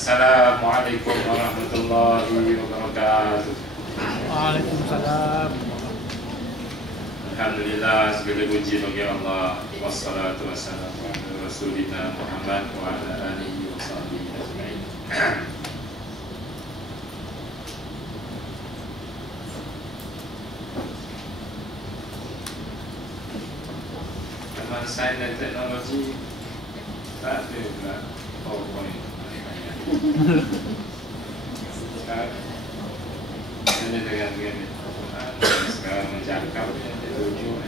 Assalamualaikum warahmatullahi wabarakatuh. Waalaikumsalam. Alhamdulillah, segala puji bagi Allah. Wassalatu wassalamu ala Rasulina Muhammad wa ala alihi wa sahbihi ajma'in. Teman sains dan teknologi tak ada pula PowerPoint. Sekarang ini dengan begini. Sekarang menjangkau dia tujuh.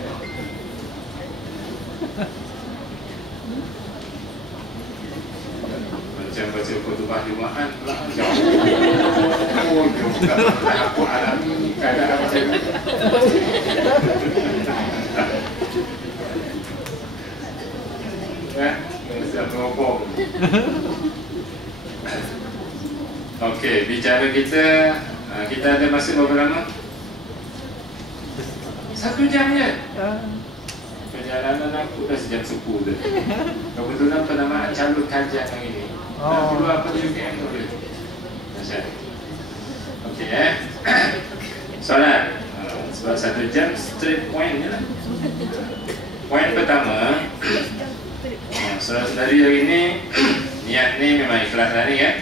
Macam baca khutbah Jumaat pula jauh. Oh, juga aku alami keadaan macam ni. Siap ngopong. Okey, bicara kita ada masa berapa lama? 1 jam je. Perjalanan aku dah sejam 10 dah. Kebetulan penamaan calon kajian hari ini. Nak keluar apa UKM tu boleh. Masyarakat. Okey soalan. Sebab 1 jam straight point je lah. Poin pertama, saudara-saudari hari ini niat ni memang ikhlas lah ni kan,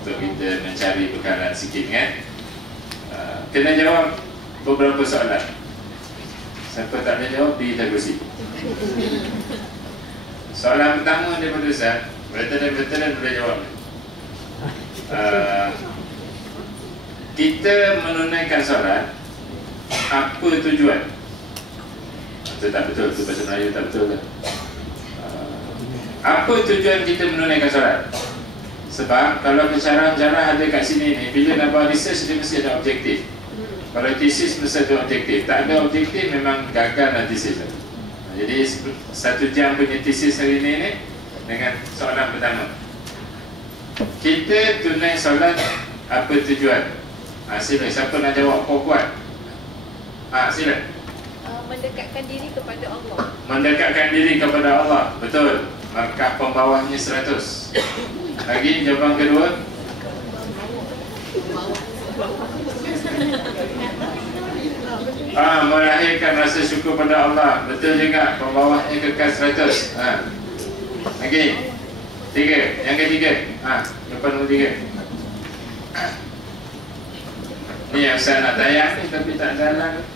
untuk kita mencari bekalan sikit kan. Kena jawab beberapa soalan. Siapa tak boleh jawab, diterusi. Soalan pertama daripada Ustaz, veteran boleh jawab. Kita menunaikan solat, apa tujuan? Itu tak betul, itu bahasa Melayu tak betul kan? Apa tujuan kita menunaikan solat? Sebab kalau pensyarah-pensyarah ada kat sini ni, bila nak buat research dia mesti ada objektif. Kalau tesis mesti ada objektif. Tak ada objektif memang gagal lah tesis. Jadi 1 jam punya tesis hari ini ni dengan soalan pertama. Kita tunai solat, apa tujuan? Sila, siapa nak jawab kuat-kuat? Sila. Mendekatkan diri kepada Allah. Mendekatkan diri kepada Allah. Betul. Markah pembawahnya 100. Lagi jawapan kedua. Melahirkan rasa syukur pada Allah. Betul juga. Pembawahnya kekal 100. Lagi 3. Yang ketiga. Jawapan nombor 3. Ni yang saya nak tayang ni tapi tak jalan.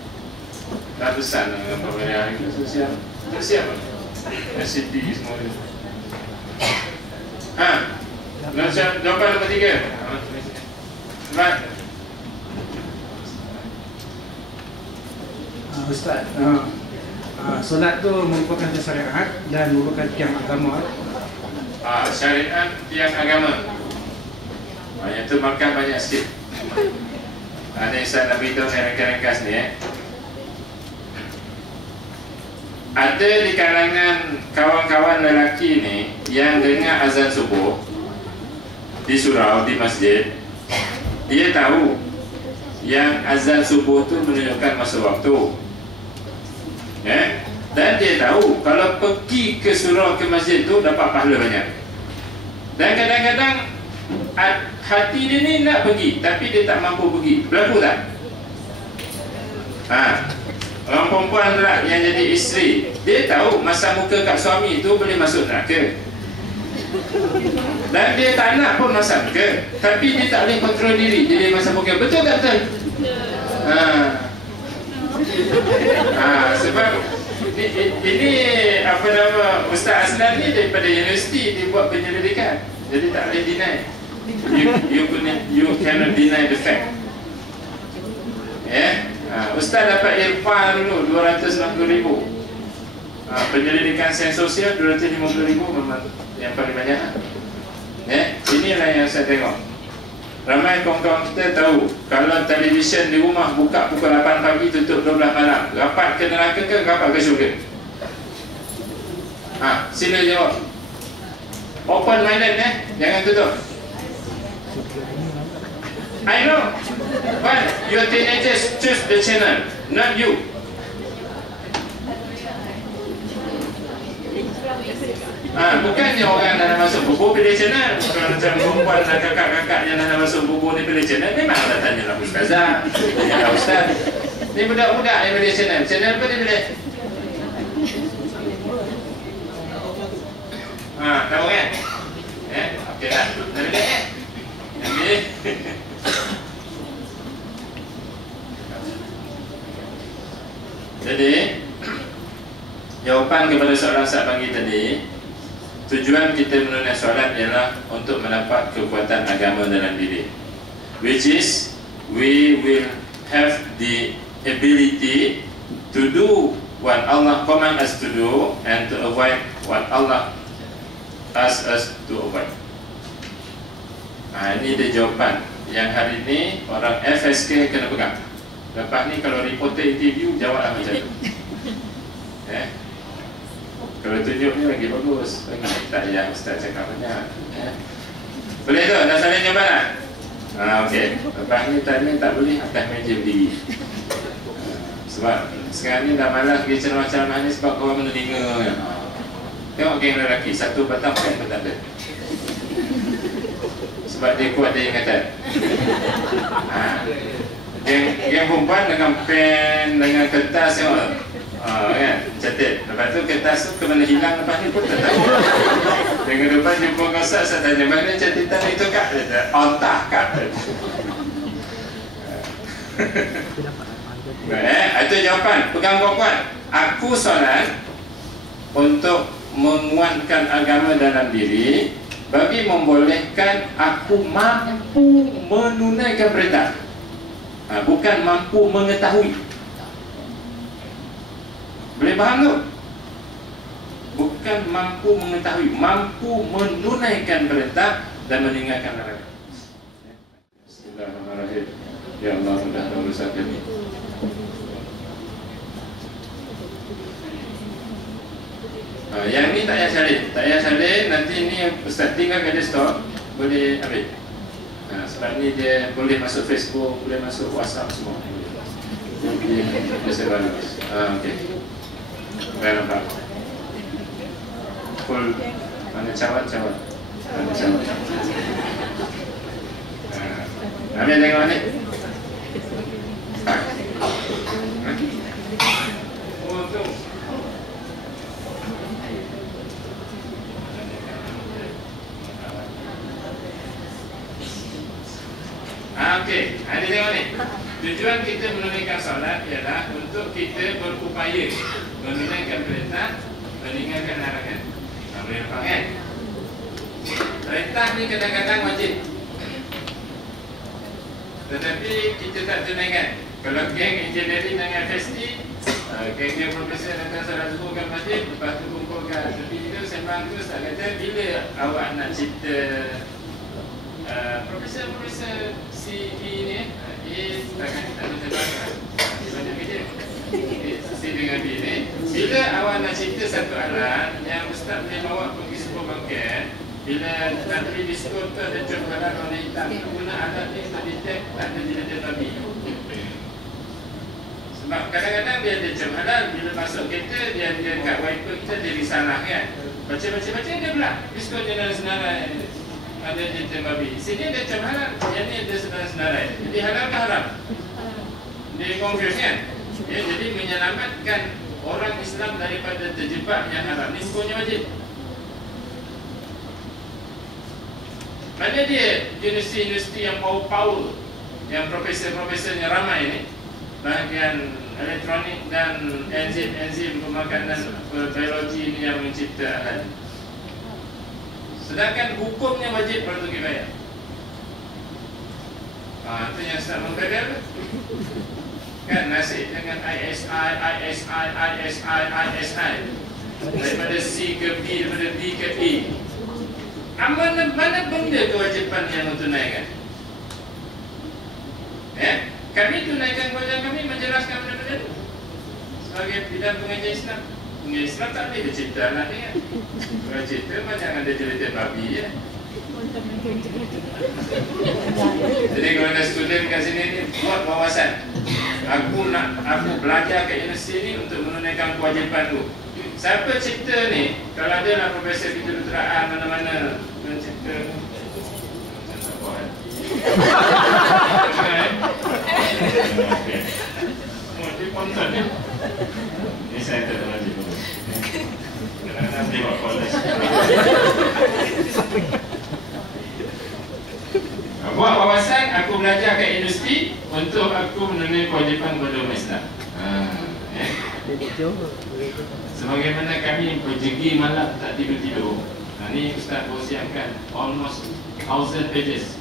Tak besar dengan pemberian sosial. Tak siap lah. SCD semua ni. Jawapan nombor 3. Selamat. Ustaz, solat tu merupakan syariat dan merupakan tiang agama. Syariat tiang agama. Yang tu makan banyak sikit. Ada yang saya nak beritahu saya ringkas ni Ada di kalangan kawan-kawan lelaki ni yang dengar azan subuh di surau, di masjid, dia tahu yang azan subuh tu menunjukkan masa waktu. Dan dia tahu kalau pergi ke surau, ke masjid tu dapat pahala banyak. Dan kadang-kadang hati dia ni nak pergi tapi dia tak mampu pergi. Berlaku tak? Orang perempuan pula yang jadi isteri, dia tahu masa muka kat suami tu boleh masuk neraka. Dan dia tak nak pun masak muka, tapi dia tak boleh kontrol diri, jadi masak muka. Betul tak betul? Sebab ini apa nama, Ustaz Aslan ni daripada universiti dia buat penyelidikan, jadi tak boleh deny. You cannot deny the fact. Ustaz dapat irfan dulu 260,000. Penyelidikan sains sosial 250,000 memang yang paling banyak. Inilah yang saya tengok. Ramai kawan-kawan kita tahu kalau televisyen di rumah buka pukul 8 pagi, tutup 12 malam, rapat ke neraka ke rapat ke syurga? Sila jawab. Open minded jangan tutup. I know, but your teenagers choose the channel, not you. Bukannya orang nak masuk buku pilih channel. Kalau macam perempuan dan kakak-kakaknya nak masuk buku ni pilih channel, memang dah tanyalah ustazah, tanyalah ustaz. Ni budak-budak yang pilih channel. Channel apa dia pilih? Tahu kan? Okey lah. Dah pilih kan? Ambil. Jadi, jawapan kepada soalan Ustaz Panggi tadi, tujuan kita menunaikan solat ialah untuk mendapat kekuatan agama dalam diri, which is we will have the ability to do what Allah command us to do and to avoid what Allah ask us to avoid. Ini dia jawapan yang hari ini orang FSK kena pegang. Lepas ni kalau reporter interview, jawablah macam tu. Kalau tunjuk ni lagi bagus. Tak payah ustaz cakap banyak. Boleh tu? Dah saling jawapan tak? Okey. Lepas ni tanya tak boleh atas meja berdiri. Sebab sekarang ni dah malas pergi ceramah-ceramah ni sebab korang menelinga. Tengok geng lelaki, satu batang pen pun tak ada. Sebab dia kuat dia ingatan. Geng perempuan dengan pen, dengan kertas tengok. Kan? Catat. Lepas tu kertas tu ke mana hilang lepas ni pun tak tahu. Dengan depan jumpa dengan Ustaz, saya tanya mana catatan itu kak? Dia kata, otak kak. Itu jawapan. Pegang kuat-kuat. Aku solat untuk menguatkan agama dalam diri bagi membolehkan aku mampu menunaikan perintah. Bukan mampu mengetahui. Boleh faham tu? Bukan mampu mengetahui, mampu menunaikan perintah dan meninggalkan larangan. Bismillahirrahmanirrahim. Ya Allah, mudahkan urusan kami. Yang ni tak payah salin. Tak payah salin, nanti ni Ustaz tinggal kat desktop, boleh ambil. Sebab ni dia boleh masuk Facebook, boleh masuk WhatsApp semua. Dia sebagus. Okey. Baik nampak. Full. Mana cawan-cawan? Mana cawan? Ambil tengok ni. Oh tu. Okey, ada tengok ni. Tujuan kita menunaikan solat ialah untuk kita berupaya menunaikan perintah, meninggalkan larangan. Boleh nampak kan? Perintah ni kadang-kadang wajib, tetapi kita tak tunaikan. Kalau geng engineering dengan FST, geng-geng profesor datang salah suruhkan masjid, lepas tu kumpulkan tepi itu, sembang tu, tak kata bila awak nak cipta profesor C, B ni, tak ada sebabkan. Banyak kerja. C dengan B ni. Bila awak nak cipta satu alat yang Ustaz boleh bawa pergi supermarket, bila nak beli biskut tu ada jom halal warna hitam, guna alat ni untuk detect tak ada jenazah babi. Sebab kadang-kadang dia ada jom halal, bila masuk kereta dia kat wiper kita dia risalah kan. Baca-baca dia pula biskut jenazah senarai ada jenazah babi. Sini ada jom halal, yang ni ada senarai. Jadi halal ke haram? Dia confuse kan? Jadi menyelamatkan orang Islam daripada terjebak yang haram ni hukumnya wajib. Mana dia universiti-universiti yang power-power, yang profesor-profesornya ramai ni, bahagian elektronik dan enzim pemakanan biologi ni yang mencipta alat. Sedangkan hukumnya wajib fardu kifayah. Itu yang Ustaz mengkadar kan, nasib dengan ISI daripada C ke B, daripada B ke E. Mana benda kewajipan yang menunaikan? Kami tunaikan kewajipan kami menjelaskan benda-benda itu sebagai bidang pengajian Islam. Pengajian Islam tak boleh bercerita anak ni kan. Kalau cerita macam ada cerita babi je. Jadi kalau ada student kat sini ni buat wawasan, aku belajar kat universiti ni untuk menunaikan kewajipan tu. Siapa cipta ni? Kalau ada lah profesor kita doktoraan mana-mana mencipta macam tak buat hati. Oh, dia konten ni. Ni saya tak tahu lagi dulu. Kadang-kadang tengok college. Buat wawasan, aku belajar kat industri untuk aku menunaikan kewajipan kepada umat Islam. Sebagaimana kami berjegi malam tak tidur-tidur. Ni Ustaz bersiapkan almost 1000 pages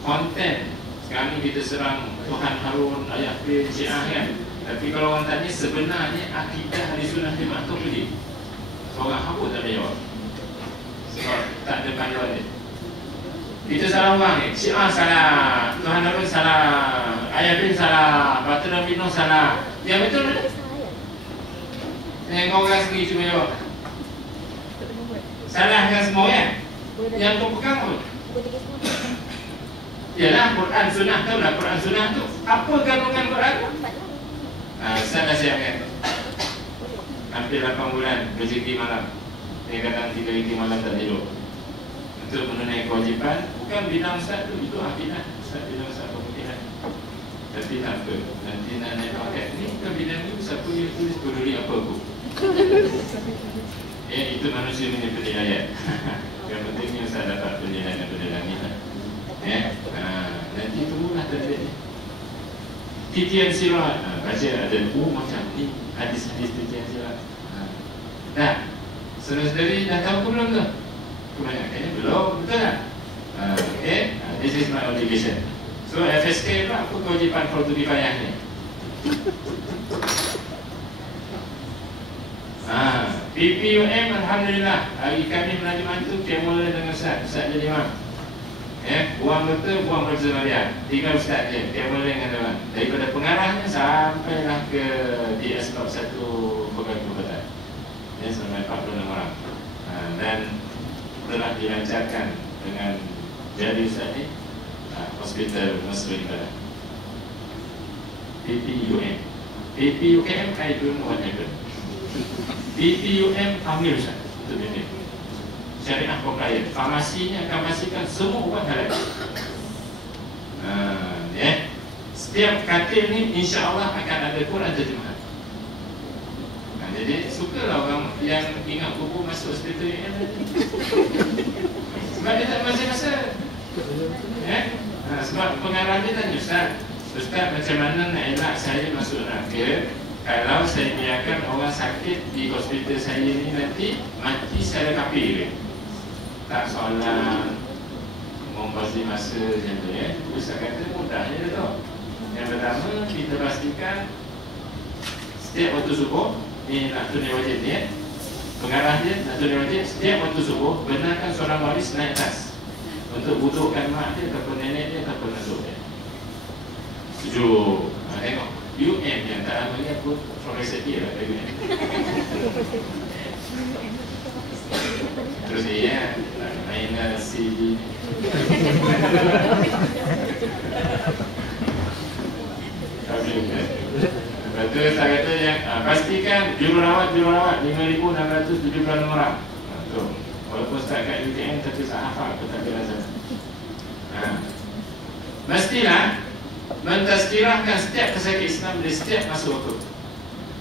konten. Sekarang ni kita serang Tuhan Harun, Ayah Pir, Syiah kan. Tapi kalau orang tanya sebenarnya akidah Ahli Sunnah Jemaah tu boleh. Seorang hapus tak boleh jawab. Sebab tak ada panduan dia. Itu salah orang ni. Syiah salah, Tuhan Harun salah, Ayah Pir salah, Batu Nabi Nuh salah. Yang betul mana? Yang kau orang sendiri cuma jawab. Salahkan semua kan? Yang kau pegang pun. Yalah, Quran Sunnah tu lah. Quran Sunnah tu apa kandungan Quran? Saya dah siapkan. Hampir 8 bulan rezeki malam. Dia kadang 3 hari malam tak tidur. Untuk menunaikan kewajipan. Bukan bidang Ustaz tu, itu akidah. Ustaz bidang Ustaz pemutihan. Tapi tak apa. Nanti nak naik paket ni bukan bidang tu. Siapa yang tulis peduli apa aku? Itu manusia punya penilaian. Yang pentingnya Ustaz dapat penilaian daripada langit lah. Nanti tunggulah terjadi titian sirat. Baca ada macam ni hadis-hadis titian sirat. Dah, saudara-saudari dah tahu ke belum tu? Kebanyakannya belum, betul tak? This is my obligation. So FSK apa kewajipan fardu kifayah ni? PPUM alhamdulillah hari kami melaju mantu mula dengan Ustaz jadi imam. Buang betul, buang berzemalian. Tinggal Ustaz je, dia boleh dengan teman. Daripada pengarahnya sampailah ke DS Blok 1 pegawai perubatan. Sampai 46 orang. Dan telah dilancarkan dengan jadi Ustaz ni Hospital Muslim Ibadah. PPUM. PPUM, I don't know what happened. PPUM ambil Ustaz untuk ini. Syariah compliant. Farmasinya akan pastikan semua ubat halal. Setiap katil ni insya-Allah akan ada Quran terjemahan. Jadi sukalah orang yang ingat buku masuk hospital ni. Sebab dia tak masa-masa. Sebab pengarah dia tanya Ustaz macam mana nak elak saya masuk neraka kalau saya biarkan orang sakit di hospital saya ni nanti mati secara kafir. Tak soalan membazir masa macam tu ya. Ustaz kata mudahnya dia tahu. Yang pertama kita pastikan setiap waktu subuh ni nak tunai wajib ni pengarah dia nak tunai wajib setiap waktu subuh benarkan seorang waris naik atas untuk budukkan mak dia ataupun nenek dia ataupun atuk dia. Sejuk. Tengok UM yang tak lama ni aku profesor dia lah UM. Terus dia main CD. Lepas tu saya kata yang pastikan jururawat 5,676 orang. Tu. Walaupun start kat UTM tapi tak hafal aku tak rasa. Mestilah mentazkirahkan setiap pesakit Islam di setiap masa waktu.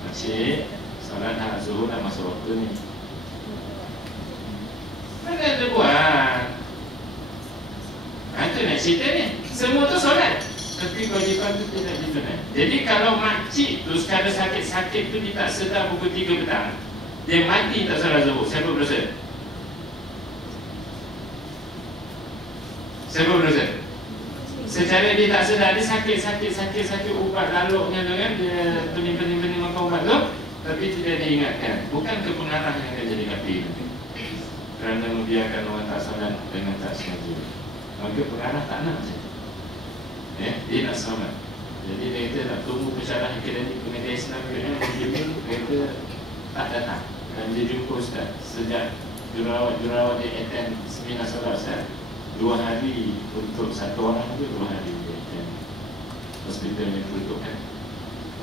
Makcik, solat zuhur dah masa waktu ni. Mana ada buat? Itu nak cerita ni. Semua tu solat, tapi kewajipan tu tidak ditunaikan. Jadi kalau makcik tu sekadar sakit-sakit tu dia tak sedar pukul 3 petang, dia mati tak solat zuhur, siapa berdosa? Siapa berdosa? Secara dia tak sedar, dia sakit ubat laluknya tu kan, dia pening-pening makan ubat tu, tapi tidak diingatkan. Bukan kepengarah yang akan jadi kafir kerana membiarkan orang tak solat dengan tak sengaja. Maka pengarah tak nak macam dia nak selamat. Jadi dia kata nak tunggu pencarahan akademik Pengajian Islam UM dia kata tak datang. Dan dia jumpa Ustaz sejak jurawat dia attend seminar solat Ustaz 2 hari untuk satu orang tu 2 hari dia attend hospital yang tutup kan.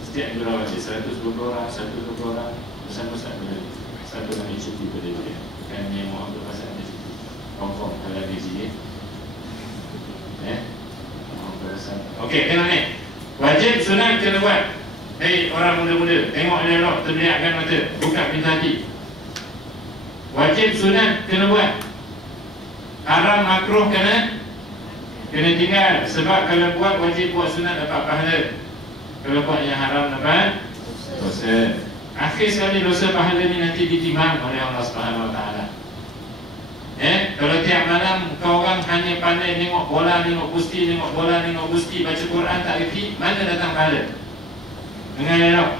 Setiap jurawat dia 120 orang 120 orang bersama Ustaz berlari. satu kali cuti pada dia. Kan yang mau ambil pasal ada cuti. Confirm kalau ada gaji. Okey, tengok ni. Wajib sunat kena buat. Hei orang muda-muda, tengok elok, terbiakkan mata, buka pintu hati. Wajib sunat kena buat. Haram makruh kena tinggal. Sebab kalau buat wajib buat sunat dapat pahala. Kalau buat yang haram dapat dosa. Akhir sekali dosa pahala ni nanti ditimbang oleh Allah Subhanahu Wa Taala. Kalau tiap malam kau orang hanya pandai tengok bola, tengok gusti, tengok bola, tengok gusti, baca Quran tak reti, mana datang pahala? Dengar elok.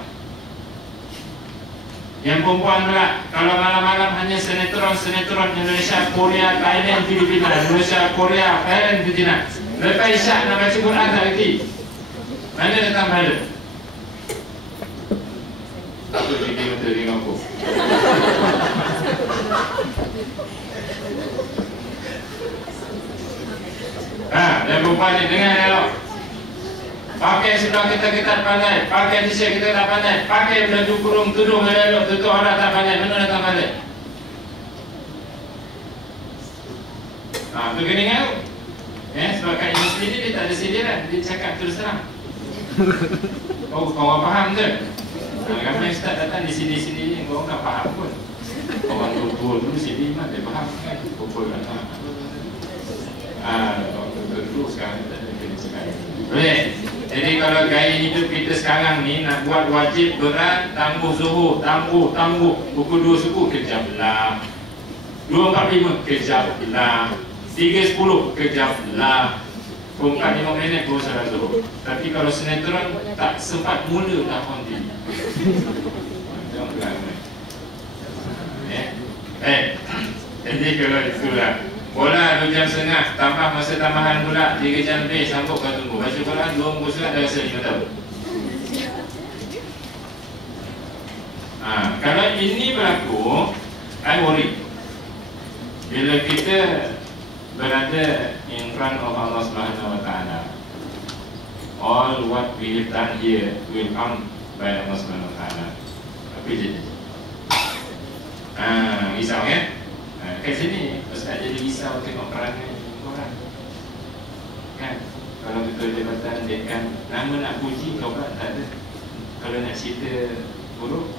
Yang perempuan pula, kalau malam-malam hanya sinetron Indonesia, Korea, Thailand, Filipina, Indonesia, Korea, Thailand, Filipina. Lepas isyak nak baca Quran tak reti, mana datang pahala? Apa video untuk tengok aku? Dan perempuan ni dengar elok. Pakai sebelah kita tak pandai, pakai t-shirt kita tak pandai, pakai baju kurung tudung elok, tutup orang tak pandai, mana datang pandai? Tu kena ingat tu. Sebab kat industri ni dia tak ada sindiran, dia cakap terus terang. Oh, kau faham ke? Ramai ustaz datang di sini-sini ni, kau tak faham pun. Orang tua dulu sini memang dia faham kan, kumpul kan. Tentu sekarang tak ada kena cakap. Boleh. Jadi kalau gaya hidup kita sekarang ni nak buat wajib berat, tangguh zuhur, tangguh pukul 2 suku kejap lah, 2.45 kejap lah, 3.10 kejap lah, 4.5 minit baru salat zuhur. Tapi kalau sinetron tak sempat mula dah on TV. Jadi kalau itulah bola 2 jam setengah, tambah masa tambahan pula 3 jam lebih, sanggup kau tunggu. Baca Quran 2 muka surat dah rasa 5 tahun. Kalau ini berlaku, I worry. Bila kita berada in front of Allah Subhanahu Wa Taala, all what we have done here will come by Allah Subhanahu Wa Taala. Apa jadi? Risau kan? Kat sini Ustaz jadi risau tengok perangai orang kan. Kalau ketua jabatan dekan, nama nak puji kau kan tak ada. Kalau nak cerita buruk,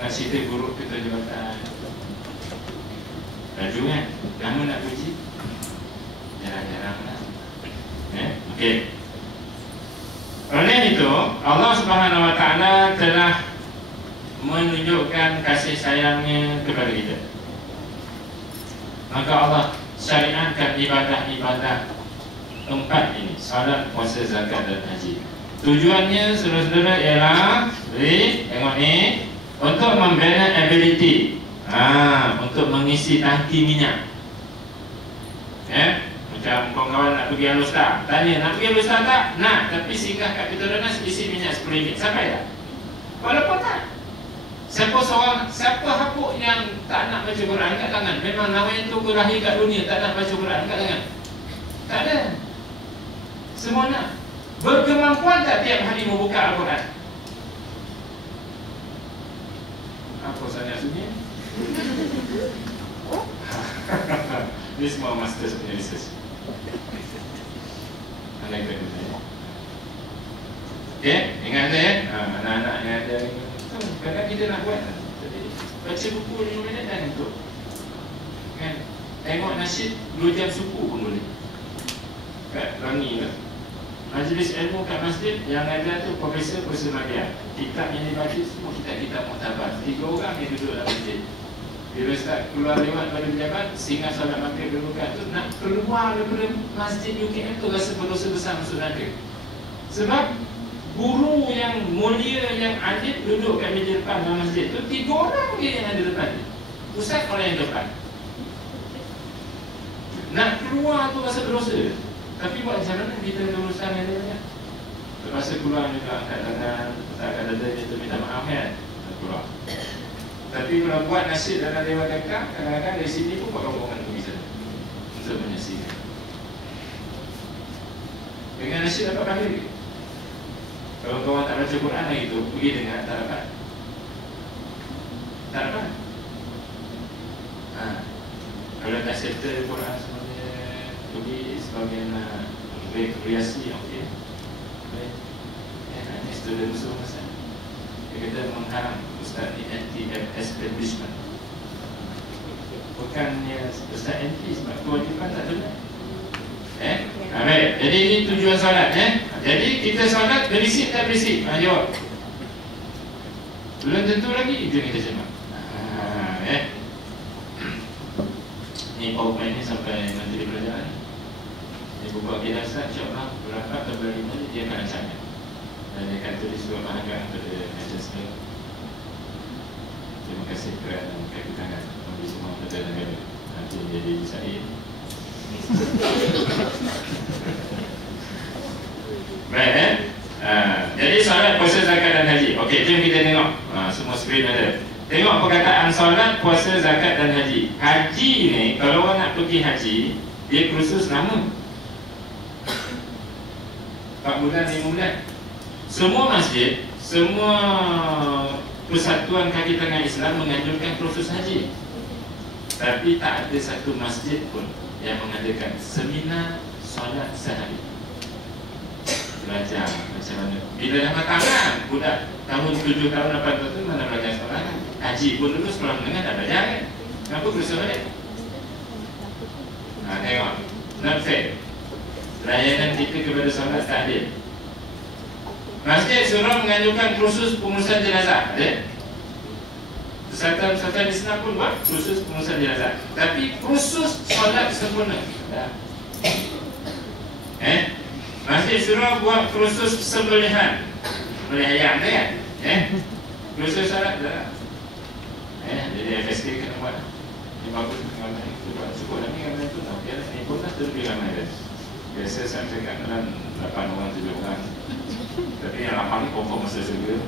nak cerita buruk ketua jabatan, laju kan. Nama nak puji jarang-jarang lah. Okey. Oleh itu Allah Subhanahu Wa Taala telah menunjukkan kasih sayangnya kepada kita. Maka Allah syariatkan ibadah-ibadah 4 ini, salat, puasa, zakat dan haji. Tujuannya saudara-saudara ialah tengok ni, untuk membina ability, untuk mengisi tangki minyak. Macam kawan-kawan nak pergi Al-Ustaz, tanya nak pergi Al-Ustaz tak? Nak, tapi singgah kat Petronas isi minyak 10 ringgit. Sampai tak? Walaupun tak. Siapa hapuk yang tak nak baca Quran kat tangan? Memang nawain tu lahir kat dunia tak nak baca Quran kat tangan? Tak ada. Semua nak. Berkemampuan tak tiap hari membuka Al-Quran? Apa saya sunyi? Ini semua master punya research. Anak kita punya. Okay, ingat ya, anak-anak yang ada ni. Kadang kita nak buat, baca buku 5 minit dah untuk kan? Tengok nasyid 2 jam suku pun boleh. Kat Rangi lah, majlis ilmu kat masjid yang ada tu Profesor Madia. Kitab yang dibaca semua kitab-kitab muktabar. 3 orang yang duduk dalam masjid. Bila start keluar lewat pada pejabat, singgah solat maghrib dulu kat tu, nak keluar daripada masjid UKM tu rasa berdosa besar masuk neraka. Sebab guru yang mulia, yang alim duduk kat meja depan dalam masjid tu, 3 orang dia yang ada depan ni. Ustaz orang yang depan. Nak keluar tu rasa berdosa. Tapi buat macam mana kita urusan yang banyak. Terpaksa keluar juga angkat tangan, angkat dada dia minta maaf kan, keluar. Tapi kalau buat nasyid dalam Dewan Dakar, kadang-kadang dari sini pun buat rombongan pergi sana untuk menyaksikan. Dengan nasyid dapat pahala. Kalau kawan tak baca Quran lagi tu, pergi dengar tak dapat. Tak dapat. Kalau dah settle Quran semuanya, tulis sebagai rekreasi, okey. Baik. Ini student usul masa. Dia kata mengharap Ustaz ni anti-establishment. Bukannya Ustaz anti sebab kewajipan tak tunai. Baik. Jadi ini tujuan solat. Jadi kita solat berisik tak berisik? Jawab. Belum tentu lagi itu kita cakap. Ini PowerPoint ni sampai Menteri Perjalanan. Dia buka akidah Ustaz, insyaAllah berapa atau berlima dia akan rancangkan. Dan dia akan tulis dua bahagian kepada Majlis Negara. Terima kasih kerana kaki tangan bagi semua Menteri Negara. Nanti jadi Syahid. Baik, jadi solat, puasa, zakat dan haji. Okey, jom kita tengok. Semua skrin ada. Tengok perkataan solat, puasa, zakat dan haji. Haji ni, kalau orang nak pergi haji, dia kursus nama 4 bulan, 5 bulan. Semua masjid, semua persatuan kaki tangan Islam menganjurkan kursus haji. Tapi tak ada satu masjid pun yang mengadakan seminar solat sehari. Belajar macam mana. Bila dah matang kan, budak tahun 7 tahun 8 tahun tu mana belajar sekolah kan. Haji pun dulu sekolah menengah dah belajar kan. Kenapa kursus balik? Tengok, not fair. Layanan kita kepada solat tak adil. Masjid surau menganjurkan kursus pengurusan jenazah. Ada? Persatuan Islam pun buat kursus pengurusan jenazah. Tapi kursus solat sempurna. Masjid surau buat kursus sembelihan. Sembelih ayam tu kan? Kursus solat tak. Jadi FSK kena buat. Ini bagus dengan itu buat. Cukup lagi gambar itu tak. Ini pun tak terlebih ramai dah. Biasa saya cakap dalam 8 orang 7 orang. Tapi yang 8 ni confirm masa juga.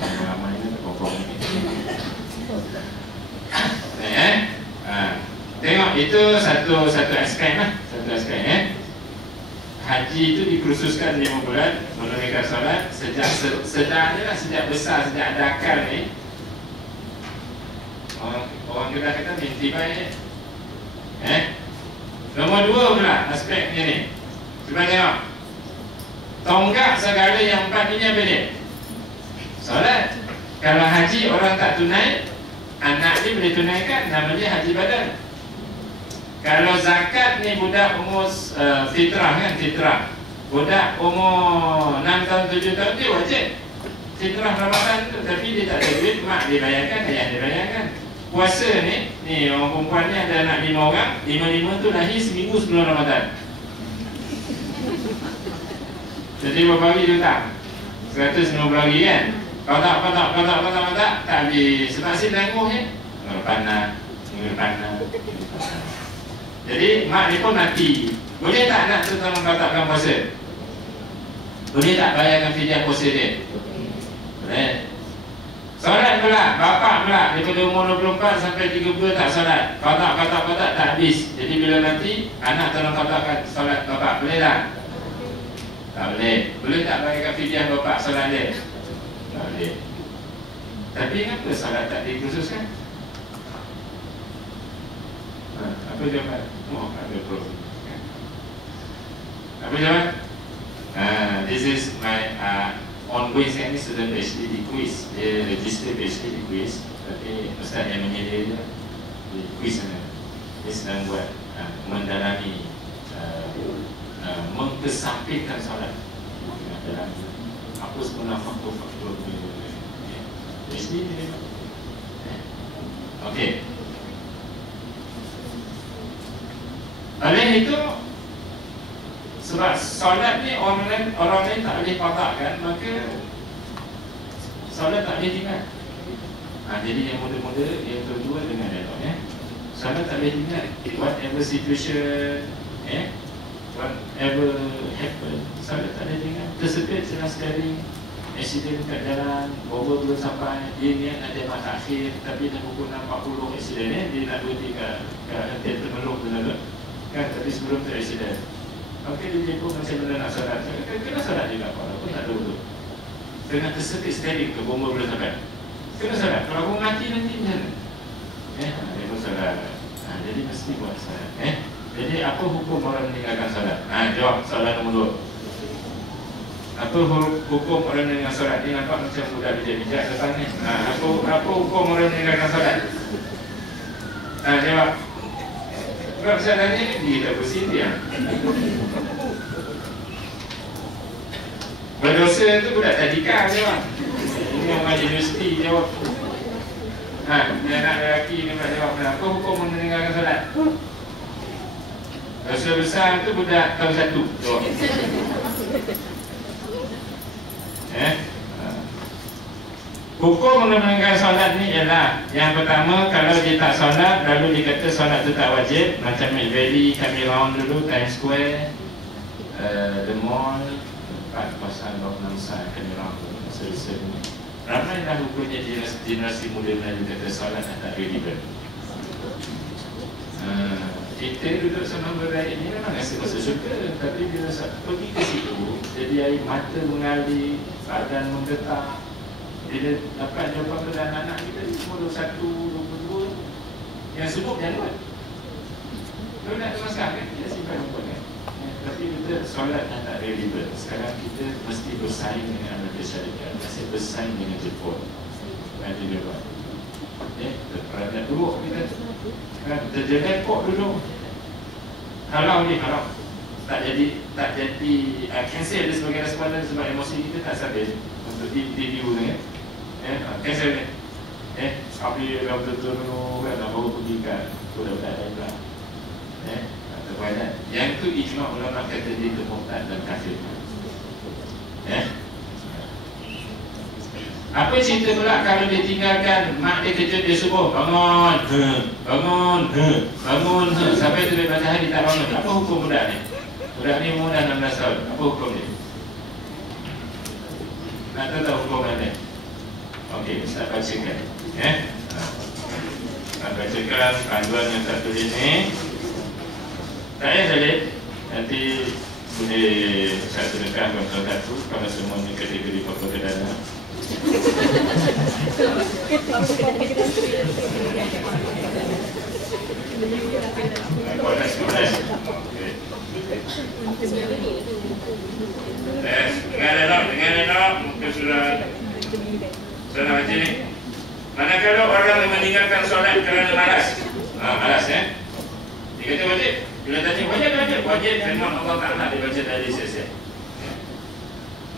Yang ramai ni tak confirm ni. Tengok itu satu aspek lah. Satu aspek haji itu dikursuskan 5 bulan menunaikan solat sejak sedarnya lah, sejak besar, sejak ada akal ni. Orang Kedah kata binti baik. Nombor 2 pula aspeknya ni. Cuba tengok. Tonggak segala yang 4 ini apa dia? Solat. Kalau haji orang tak tunai, anak ni boleh tunaikan, namanya haji badan. Kalau zakat ni budak umur fitrah kan, fitrah. Budak umur 6 tahun, 7 tahun dia wajib fitrah Ramadan tu. Tapi dia tak ada duit, mak dia bayarkan, ayah dia bayarkan. Puasa ni orang perempuan ni ada anak 5 orang, 5 tu lahir seminggu sebelum Ramadan. Jadi berapa hari tu tak? 150 hari kan? Kalau tak habis. Sebab si tangguh ni panas. Jadi mak ni pun mati. Boleh tak anak tu tolong batalkan puasa? Boleh tak bayarkan fidyah puasa dia? Boleh. Solat pula, bapak pula daripada umur 24 sampai 30 tak solat. Kotak tak habis. Jadi bila nanti anak tolong kotakkan solat bapak, boleh tak? Tak boleh. Boleh tak bayarkan fidyah bapak solat dia? Tak boleh. Tapi kenapa solat tak dikhususkan? Apa jawapan? Ada problem. Apa jawapan? This is my ongoing sekarang ni student PhD di quiz. Dia register PhD di quiz. Tapi ustaz yang menyedia dia di quiz sana. Dia sedang buat mendalami mengkesampingkan solat. Apa sebenarnya faktor-faktor PhD ni. Okey. Oleh itu, sebab solat ni orang lain tak boleh kotakkan, maka solat tak boleh tinggal. Jadi yang muda-muda, yang kedua dengan dialog solat tak boleh tinggal. Whatever situation, whatever happen, solat tak boleh tinggal. Tersepit senang sekali, accident kat jalan, bawa belum sampai, dia niat nak jemaah takhir, tapi dah pukul 6.40 accident dia nak berhenti kat teater Meluk tu kan, tapi sebelum tu accident. Okey, dia pun macam mana nak solat. Kena solat juga, walaupun tak ada wuduk. Tengah tersepit sekali ke bomba boleh sampai. Kena solat. Kalau aku mati nanti macam mana? Dia pun solat. Jadi mesti buat solat. Jadi apa hukum orang meninggalkan solat? Jawab soalan nombor 2. Apa hukum orang meninggalkan solat? Ni nampak macam budak bijak-bijak depan ni. Apa hukum orang meninggalkan solat? Jawab. Sebab soalan ni dia tak bersih dia. Berdosa tu budak tadika jawab. Ini orang universiti jawab. Dia anak lelaki ni nak jawab. Apa hukum meninggalkan solat? Dosa besar tu budak tahun 1 jawab. Hukum meninggalkan solat ni ialah yang pertama, kalau dia tak solat lalu dia kata solat tu tak wajib, macam Mid Valley kami round dulu, Times Square, The Mall, 4.26 saat kami round selesai ni. Ramailah rupanya generasi muda Melayu kata solat tak relevant. Kita duduk sama berai ini memang rasa masuk syurga, tapi bila pergi ke situ jadi air mata mengalir, badan menggetar. Bila dapat jawapan dari anak-anak kita ni semua 21, 22 yang sibuk jangan buat. Kalau nak termaskan kan, kita simpan buat kan. Tapi kita solat tak relevant. Sekarang kita mesti bersaing dengan Amerika Syarikat, mesti bersaing dengan Jepun. Nanti dia buat terperanat buruk kita. Terjelek kok dulu. Halau ni, halau. Tak jadi cancel dia sebagai responden sebab emosi kita tak stabil untuk review ni. Cancel ni. Tapi kalau betul-betul kan baru pergi kan budak-budak lain pula. Terperanat. Yang tu ijma' ulama kata dia itu murtad dan kafir. Apa cerita pula kalau dia tinggalkan mak dia kejut dia subuh, bangun, bangun, sampai tu dia matahari tak bangun. Apa hukum budak ni? Budak ni umur dah 16 tahun. Apa hukum dia? Nak tahu hukum dia? Okey, Ustaz bacakan. Ustaz bacakan panduan yang tak tulis ni. Tak payah Salib. Nanti boleh satu dekat satu kalau semuanya kategori pokok kedana. Dengan elok muka surat baca ni. Manakala orang yang meninggalkan solat kerana malas. Malas dia kata wajib. Bila tanya wajib firman Allah Ta'ala dibaca tadi selesai.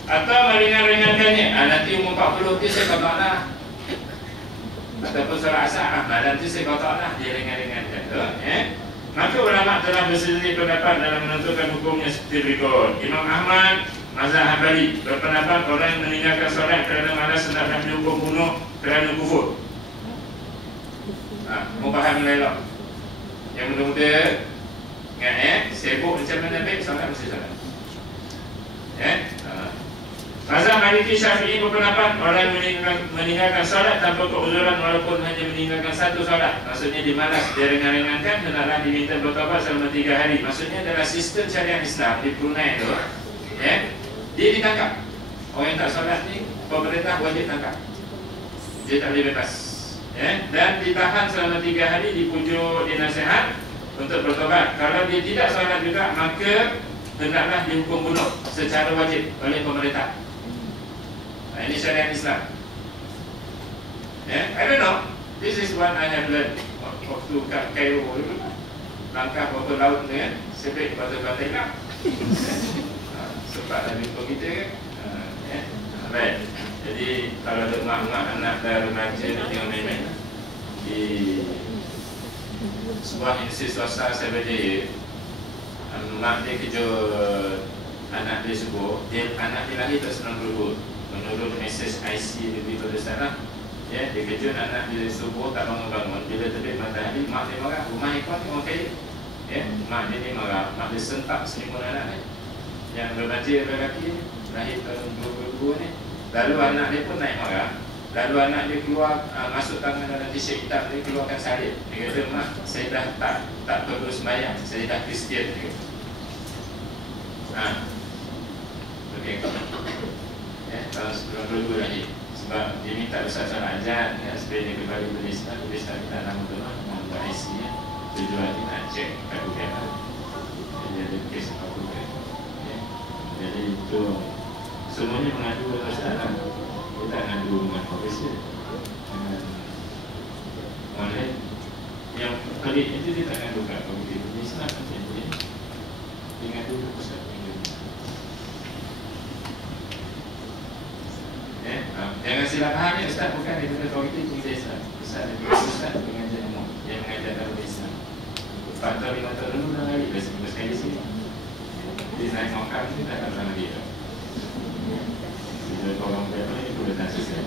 Atau meringan-ringankannya, nanti umur 40 tu saya kotak lah. Ataupun solat asar, nanti saya kotak lah. Dia ringan-ringankan tu. Maka ulama telah berselisih pendapat dalam menentukan hukumnya seperti berikut. Imam Ahmad Mazhab Hambali berpendapat orang yang meninggalkan solat kerana malas hendaklah dihukum bunuh kerana kufur. Mau faham elok. Yang muda-muda ingat sibuk macam mana baik solat mesti solat. Mazhab Maliki Syafi'i berpendapat orang meninggalkan solat tanpa keuzuran walaupun hanya meninggalkan satu solat, maksudnya dimalas, dia ringan-ringankan, hendaklah diminta bertaubat selama 3 hari. Maksudnya dalam sistem syariat Islam di Brunei tu, dia ditangkap. Orang yang tak solat ni pemerintah wajib tangkap. Dia tak boleh bebas. Dan ditahan selama 3 hari, dipujuk, dinasihat untuk bertaubat. Kalau dia tidak solat juga, maka hendaklah dihukum bunuh secara wajib oleh pemerintah. Ini syariat Islam. I don't know. This is what I have learned waktu kat Cairo dulu. Langkah bawah laut ni kan, sepik batu-batu hilang. Sebab dah jumpa kita kan. Baik. Jadi kalau ada mak-mak anak dah remaja ni tengok main-main di sebuah institusi swasta Cyberjaya, mak dia kejut anak dia subuh. Anak dia lahir tahun 92. Menurut mesej IC lebih pada sana, dia kejut anak dia subuh tak bangun-bangun. Bila terbit matahari, mak dia marah. Rumah ikon ni orang kaya. Mak dia ni marah. Mak dia sentak selimut anak ni. Yang remaja lelaki ni lahir tahun 2022 ni. Lalu anak dia pun naik marah. Lalu anak dia keluar, masuk tangan dalam t-shirt hitam dia, keluarkan salib. Dia kata, mak, saya dah tak perlu sembahyang, saya dah Kristian. Okey. Tahun 92 lagi. Sebab dia minta Ustaz solat ajar ya, supaya dia kembali berislam. Berislam minta nama tuan membuat IC ya. Tujuan dia nak cek kat UGM. Jadi ada kes apa kan ya. Jadi itu semuanya mengadu dengan Ustaz lah. Dia tak mengadu dengan profesor, dengan online. Yang pelik itu dia tak mengadu kat komite Islam macam ni. Dia mengadu ke Ustaz. Jangan silap faham ya, Ustaz bukan daripada komite Islam. Ustaz adalah Ustaz pengajar umum yang mengajar dalam Islam. Faktor 5 tahun dulu dah lagi, dah 19 kali sini. Dia naik mokam ni tak ada orang dia. Bila korang berapa ni, boleh tak selesai.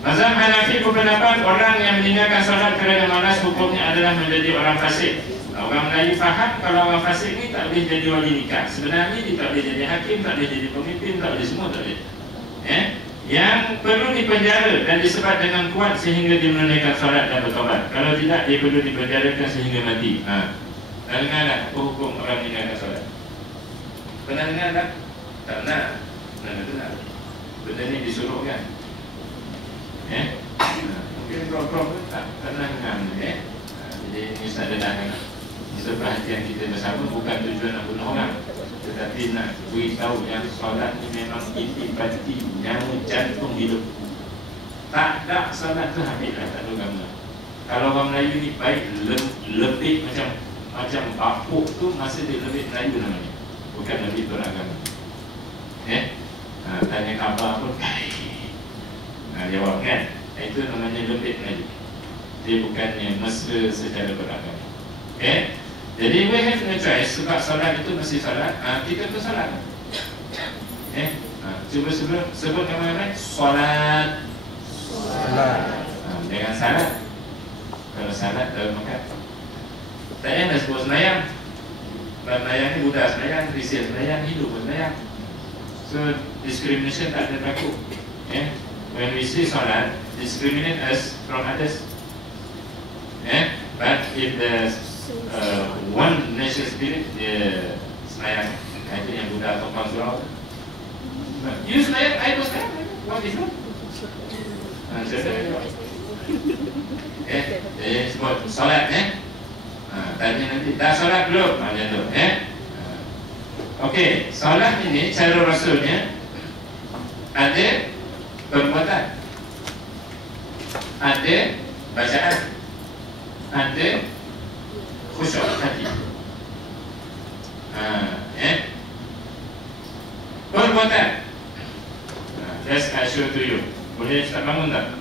Mazhab Hanafi berpendapat orang yang meninggalkan solat kerana malas hukumnya adalah menjadi orang fasik. Orang Melayu faham kalau orang fasik ni tak boleh jadi wali nikah. Sebenarnya dia tak boleh jadi hakim, tak boleh jadi pemimpin, tak boleh semua, tak boleh. Yang perlu dipenjara dan disebat dengan kuat sehingga dia menunaikan solat dan bertobat. Kalau tidak, dia perlu dipenjarakan sehingga mati. Pernah dengar tak apa hukum orang meninggalkan solat? Pernah dengar tak? Tak pernah. Pernah dengar. Benda ni disuruh kan? Mungkin program tak pernah dengar. Jadi ini Ustaz dengar. Itu perhatian kita bersama, bukan tujuan nak bunuh orang, tetapi nak beritahu yang solat ni memang intipati, nyawa jantung hidup. Tak ada solat tu habislah, tak ada agama. Kalau orang Melayu ni baik lebih macam bapuk tu, masa dia lebih Melayu namanya, bukan lebih beragama. Tanya khabar pun baik. Jawab kan? Itu namanya lebih Melayu. Dia bukannya mesra secara beragama. Jadi we have no choice. Sebab solat itu mesti solat, kita pun solat. Cuba sebut nama-nama. Solat. Dengan salat. Kalau salat dalam makan, tak payah dah sebut semayang. Semayang ni budak semayang, Kristian semayang, Hindu pun semayang. So discrimination tak ada berlaku. When we say solat, discriminate us from others. But if the one nation spirit, dia semayang. Itu yang Buddha atau Surau. You semayang, I pun semayang. What is that? Sebut solat. Tanya nanti, dah solat belum? Macam tu. Okey, solat ini cara rasulnya ada perbuatan, ada bacaan, ada khusyuk hati. Perbuatan. Just I show to you. Boleh start bangun tak?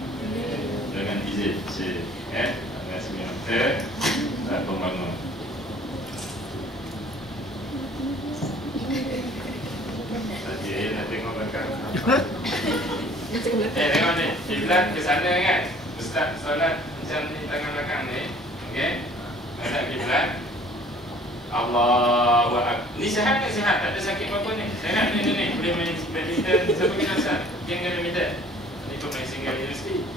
Dengan izin. Dengan sembilan tak bangun. Tadi nak tengok belakang. Tengok ni. Kiblat ke sana kan? Ustaz solat macam ni tangan belakang ni. Okey. Ada kiblat. Allahu Akbar. Ni sihat ke sihat? Tak ada sakit apa-apa ni. Sihat ni. Boleh main badminton. Siapa kena Ustaz? Yang kena minta. Ni pemain single university.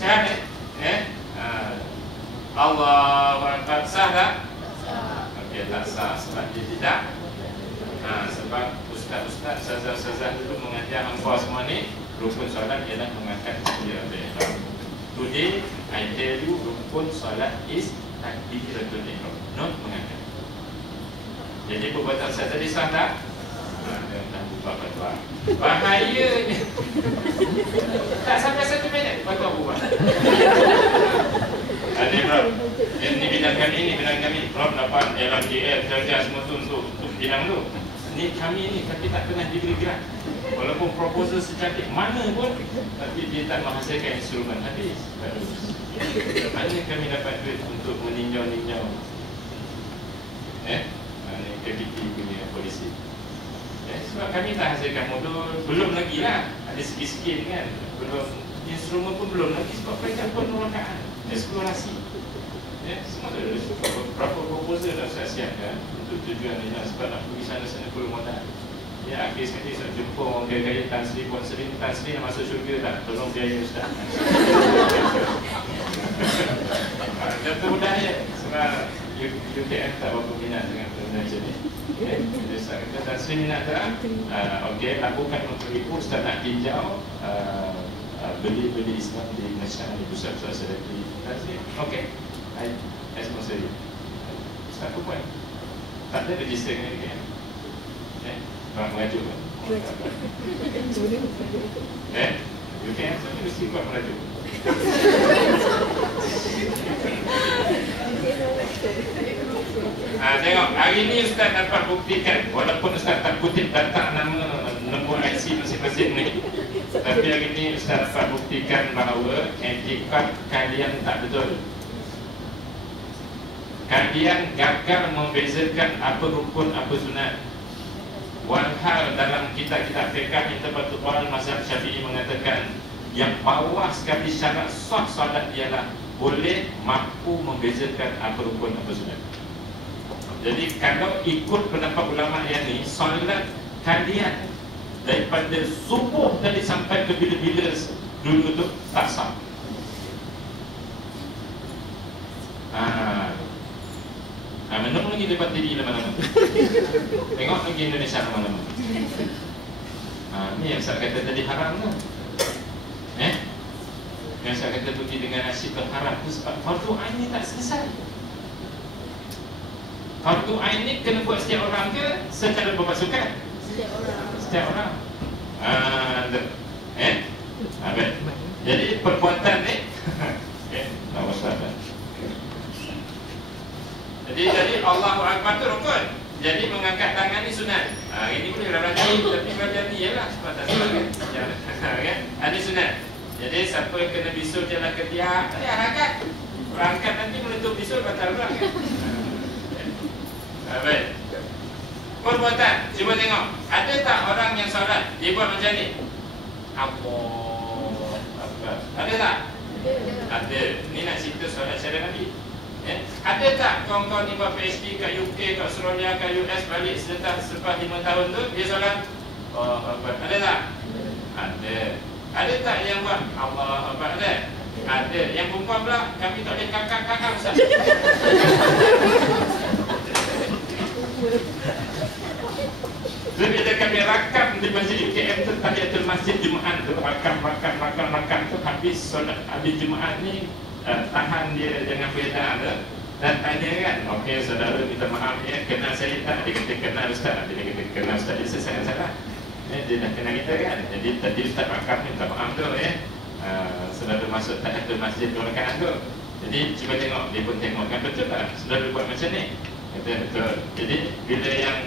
Sihat ni? Allahu Akbar. Sah tak? Okey, tak sah. Sebab dia tidak. Sebab ustaz-ustaz, ustazah itu mengajar hangpa semua ni. Rukun solat ialah mengangkat takbiratul ihram. Today, I tell you, rukun solat is takbiratul ihram, not mengangkat. Jadi perbuatan saya tadi sah tak? Dah buka fatwa. Bahayanya. Tak sampai 1 minit fatwa buat. Ada bro. Ini bidang kami, Prof dapat LMJL, kerja semua tu untuk bidang tu. Ni kami ni tapi tak pernah diberi gerak. Walaupun proposal secantik mana pun, tapi dia tak menghasilkan instrumen habis. Mana kami dapat duit untuk meninjau-ninjau KPT punya polisi. Sebab kami tak hasilkan modul. Belum lagi lah, ada sikit-sikit kan. Belum, instrumen pun belum lagi. Sebab mereka penolakan, eksplorasi. Semua ada berapa proposal dah saya siapkan untuk tujuan ni lah. Sebab nak pergi sana-sana perlu modal. Akhir sekali saya jumpa orang gaya-gaya Tan Sri Puan Sri. Tan Sri nak masuk syurga tak? Tolong biaya Ustaz. Contoh mudah je. Sebab UKM tak berapa minat dengan benda macam ni. Jadi Ustaz kata dan Sri minat tak? Okey, lakukan untuk ibu. Ustaz nak tinjau beli Islam di Malaysia, di pusat-pusat selebriti. Okey, I sponsor you. Ustaz apa buat? Tak ada register dengan dia. Orang merajuk kan? You can answer, mesti buat merajuk. Tengok, hari ni Ustaz dapat buktikan, walaupun Ustaz tak kutip data nama nombor IC masing-masing ni, tapi hari ni Ustaz dapat buktikan bahawa etikat kalian tak betul. Kalian gagal membezakan apa rukun, apa sunat. Walhal dalam kitab-kitab fiqh Intibatul Mazhab Syafi'i mengatakan yang bawah sekali syarat sah solat ialah boleh mampu membezakan apa rukun, apa sunat. Jadi kalau ikut pendapat ulama yang ni, solat kalian daripada subuh tadi sampai ke bila-bila dulu tu tak sah. Menung lagi debat TV lama-lama. Tengok lagi Indonesia lama-lama. Ni yang saya kata tadi haram tu. Yang saya kata pergi dengan nasyid haram tu sebab fardu ain ni tak selesai. Fardu ain ni kena buat setiap orang ke secara berpasukan? Setiap orang. Baik. Jadi perbuatan ni tak masalah. Jadi Allahu Akbar tu rukun. Jadi mengangkat tangan ni sunat. Ini boleh belajar tapi belajar ni ialah sebab tak salah kan? Ini sunat. Jadi siapa yang kena bisul jalan ke tiap, tak payah angkat. Angkat nanti menutup bisul batal pula kan? Baik. Perbuatan, cuba tengok. Ada tak orang yang solat dia buat macam ni? Allah Akbar. Ada tak? Ada. Ni nak cerita solat syariat Nabi. Ada tak kawan-kawan ni buat PhD kat UK, kat Australia, kat US balik selepas 5 tahun tu dia solat? Ada tak? Ada. Ada tak yang buat Allah Akbar? Ada. Yang perempuan pula kami tak boleh kakak-kakak Ustaz. Jadi bila kami rakam di masjid UKM tu, tahiyatul masjid Jumaat tu, rakam tu habis solat, habis Jumaat ni tahan dia dengan beda tu dan tanya kan, okey saudara minta maaf ya, kenal saya tak? Dia kata kenal Ustaz. Dia kata kenal Ustaz, dia saya salah. Dia dah kenal kita kan. Jadi tadi Ustaz rakam minta maaf tu saudara masuk tahiyatul masjid 2 rakaat tu. Jadi cuba tengok, dia pun tengok kan betul tak saudara buat macam ni? Kata betul. Jadi bila yang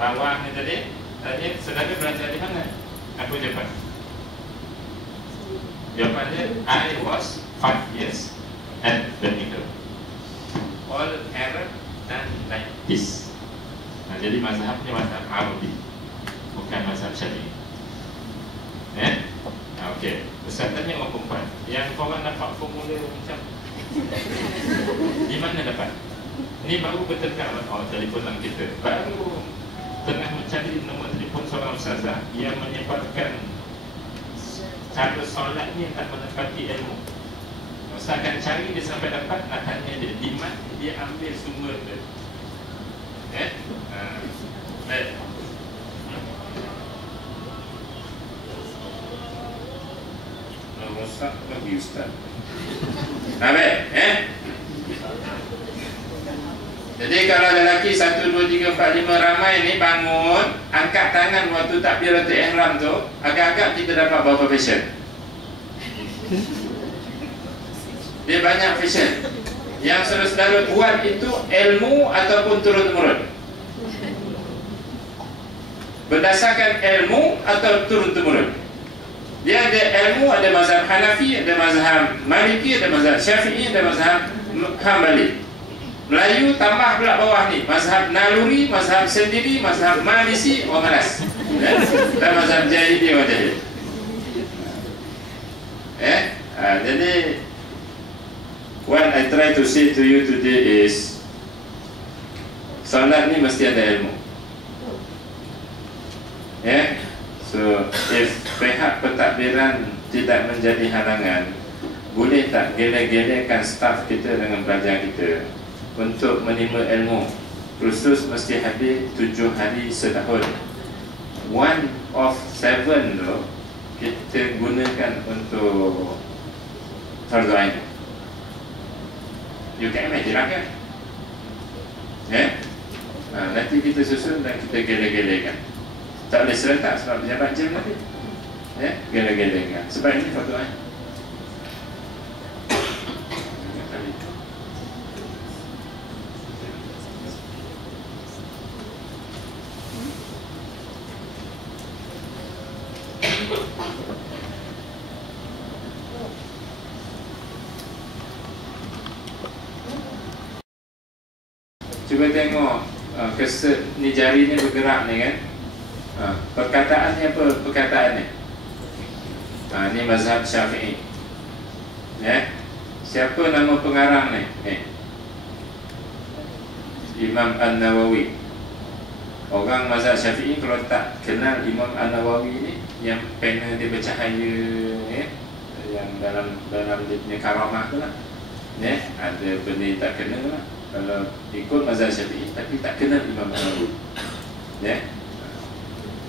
bawah ni tadi tanya saudara belajar di mana? Apa jawapan? Jawapannya I was 5 years at the middle. All Arab dan like this. Jadi mazhabnya mazhab Arabi, bukan mazhab Syafi'i. Okey. Ustaz tanya orang perempuan, yang korang dapat formula macam di mana dapat? Ni baru bertekak telefon dalam kita. Baru tengah mencari nombor telefon seorang ustazah yang menyebabkan cara solat ni tak menepati ilmu. Ustaz akan cari dia sampai dapat, nak tanya dia di mana dia ambil sumber dia. Baik. Rosak lagi Ustaz. Baik, Jadi kalau lelaki 1, 2, 3, 4, 5 ramai ni bangun, angkat tangan waktu takbiratul ihram tu, agak-agak kita dapat berapa fashion? Dia banyak fashion. Yang saudara-saudara buat itu ilmu ataupun turun-temurun? Berdasarkan ilmu atau turun-temurun? Dia ada ilmu, ada mazhab Hanafi, ada mazhab Maliki, ada mazhab Syafi'i, ada mazhab Hanbali. Melayu tambah pula bawah ni, mazhab Naluri, mazhab sendiri, mazhab Malisi, orang malas. Dan mazhab Jahili, orang jahil. Jadi what I try to say to you today is, salat ni mesti ada ilmu. So if pihak pentadbiran tidak menjadi halangan, boleh tak gelek-gelekkan staf kita dengan pelajar kita untuk menerima ilmu kursus mesti habis 7 hari setahun. 1 of 7 tu kita gunakan untuk fardu ain. You can imagine lah kan? Nanti kita susun dan kita gele-gelekan. Tak boleh serentak sebab pejabat jam nanti. Gele-gelekan. Sebab ini fardu ain. Cuba tengok keset ni, jari ni bergerak ni kan. Perkataan ni apa perkataan ni? Ni mazhab Syafi'i. Siapa nama pengarang ni? Imam An-Nawawi. Orang mazhab Syafi'i kalau tak kenal Imam An-Nawawi ni, yang pena dia bercahaya, yang dalam dia punya karamah tu lah, ada benda tak kenal lah. Kalau ikut mazhab Syafi'i tapi tak kenal Imam An-Nawawi.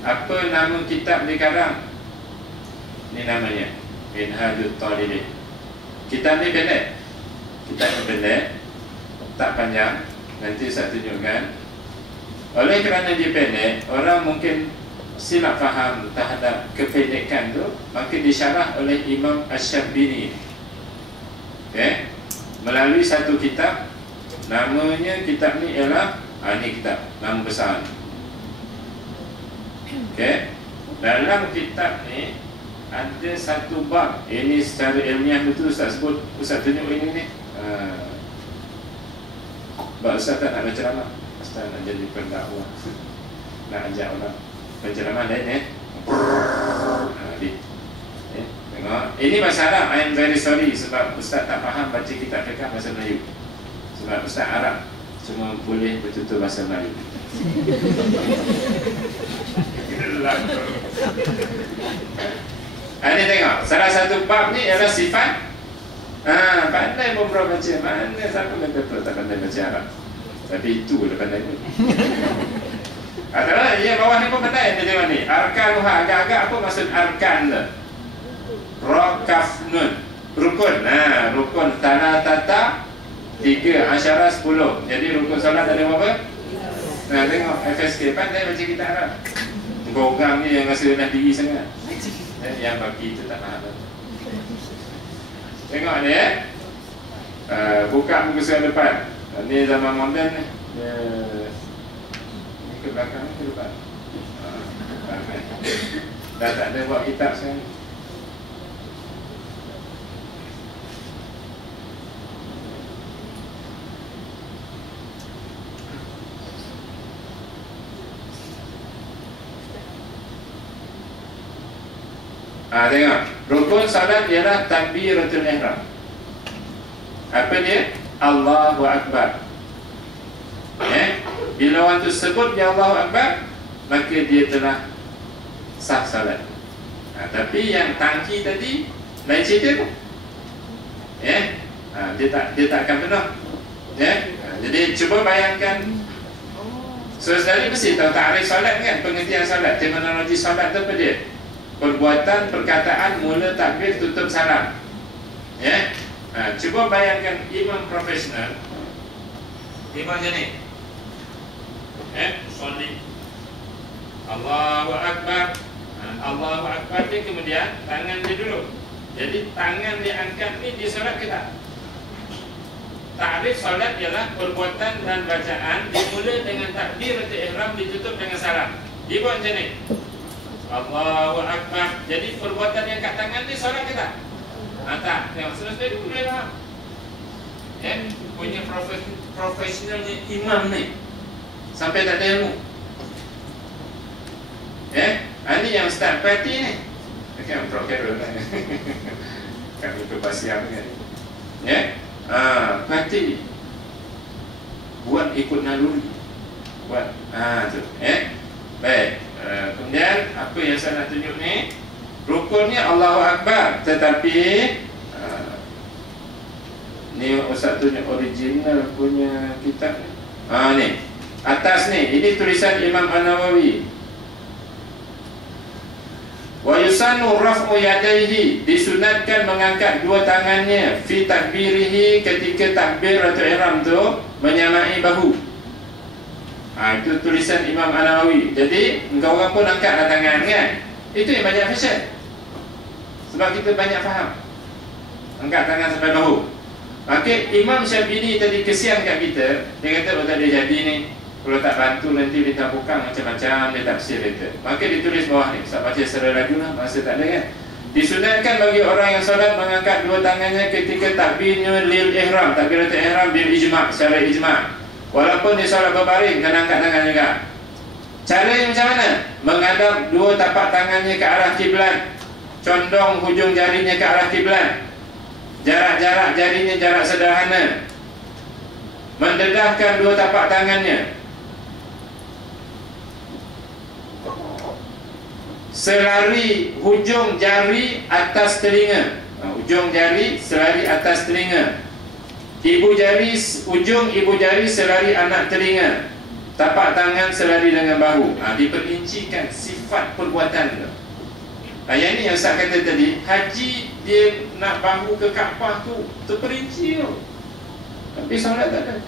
Apa nama kitab dia karang? Ni namanya Minhajut Talibin. Kitab ni pendek. Kitab ni pendek, tak panjang. Nanti saya tunjukkan. Oleh kerana dia pendek, orang mungkin silap faham terhadap kependekan tu, maka disyarah oleh Imam Asy-Syarbini. Melalui satu kitab. Namanya kitab ni ialah ni kitab, nama besar ni. Dalam kitab ni ada satu bab. Ini secara ilmiah betul Ustaz sebut. Ustaz tunjuk ini ni. Bab Ustaz tak nak berceramah. Ustaz nak jadi pendakwah. Nak ajak orang penceramah lain tengok. Ini bahasa Arab. I am very sorry sebab Ustaz tak faham baca kitab fiqh bahasa Melayu. Sebab Ustaz Arab cuma boleh bertutur bahasa Melayu. Ini tengok, salah satu bab ni ialah sifat. Pandai pun bro baca. Mana siapa kata bro tak pandai baca Arab? Tapi itu dia pandai pun. Adalah yang bawah ni pun pandai. Dia tengok ni, arkan agak-agak apa maksud arkan tu? Rokaf nun, rukun. Rukun tanah tata 3, asyara 10. Jadi rukun solat ada berapa? Tengok FSK pandai baca kitab Arab. Orang ni yang rasa rendah diri sangat. Yang bagi itu tak faham. Tengok ni buka buku surah depan. Ni zaman moden ni. Ni ke belakang ke depan. Dah tak ada buat kitab sekarang. Tengok, rukun salat ialah takbiratul ihram. Apa dia? Allahu Akbar. Bila orang tu sebut dia Allahu Akbar, maka dia telah sah salat. Tapi yang tangki tadi lain cerita tu. Dia tak akan penuh. Jadi cuba bayangkan. Saudara mesti tahu takrif salat kan, pengertian salat, terminologi salat tu apa dia? Perbuatan, perkataan, mula takbir, tutup salam. Cuba bayangkan imam profesional, imam macam ni. Solid. Allahu Akbar. Allahu Akbar ni kemudian tangan dia dulu. Jadi tangan dia angkat ni dia solat ke tak? Takrif solat ialah perbuatan dan bacaan dimula dengan takbir atau ihram, ditutup dengan salam. Dia buat macam ni. Allahu Akbar. Jadi perbuatan yang kat tangan ni solat ke tak? Tak. Tengok selesai dulu boleh faham. Punya profesionalnya imam ni sampai tak ada ilmu. Ini yang start party ni. Kan pro-carol kan. Kami ke Pasiam kan. Party buat ikut naluri. Buat tu. Baik. Kemudian apa yang saya nak tunjuk ni, rukunnya Allahu Akbar. Tetapi ni Ustaz tunjuk original punya kitab ni. Ni Atas ni, ini tulisan Imam An-Nawawi. Wa yusannu raf'u yadayhi, disunatkan mengangkat dua tangannya fi takbirihi, ketika takbir atau ihram tu menyamai bahu. Itu tulisan Imam An-Nawawi. Jadi engkau orang pun angkatlah tangan kan. Itu yang banyak fashion. Sebab kita banyak faham angkat tangan sampai bahu. Maka Imam Syafi'i tadi kesian kat kita. Dia kata, oh tak ada jadi ni, kalau tak bantu nanti dia bukan macam-macam, dia tak tafsir kata. Maka ditulis bawah ni, saya baca secara laju lah, masa tak ada kan. Disunatkan bagi orang yang solat mengangkat dua tangannya ketika takbirnya lil ihram, takbiratul ihram bil ijma', secara ijma'. Walaupun dia solat berbaring, kena angkat tangan juga. Caranya macam mana? Menghadap dua tapak tangannya ke arah kiblat, condong hujung jarinya ke arah kiblat. Jarak-jarak jarinya jarak sederhana. Mendedahkan dua tapak tangannya. Selari hujung jari atas telinga. Ujung jari selari atas telinga. Ujung ibu jari selari anak telinga. Tapak tangan selari dengan bahu. Diperincikan sifat perbuatan tu. Yang ni yang Ustaz kata tadi, haji dia nak bahu ke Kaabah tu terperinci tu. Tapi solat tak ada.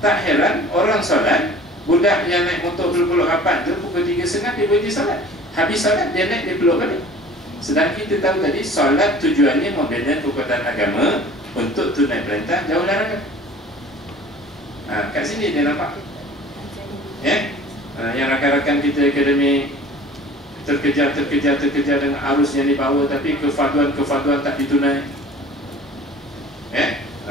Tak heran orang solat, budak yang naik motor peluk-peluk rapat tu pukul 3.30 dia berhenti solat. Habis solat dia naik, dia peluk balik. Sedang kita tahu tadi solat tujuannya membina kekuatan agama untuk tunai perintah, jauh larangan. Kat sini dia nampak. Yang rakan-rakan kita akademi terkejar dengan arus yang dibawa, tapi kefaduan tak ditunai.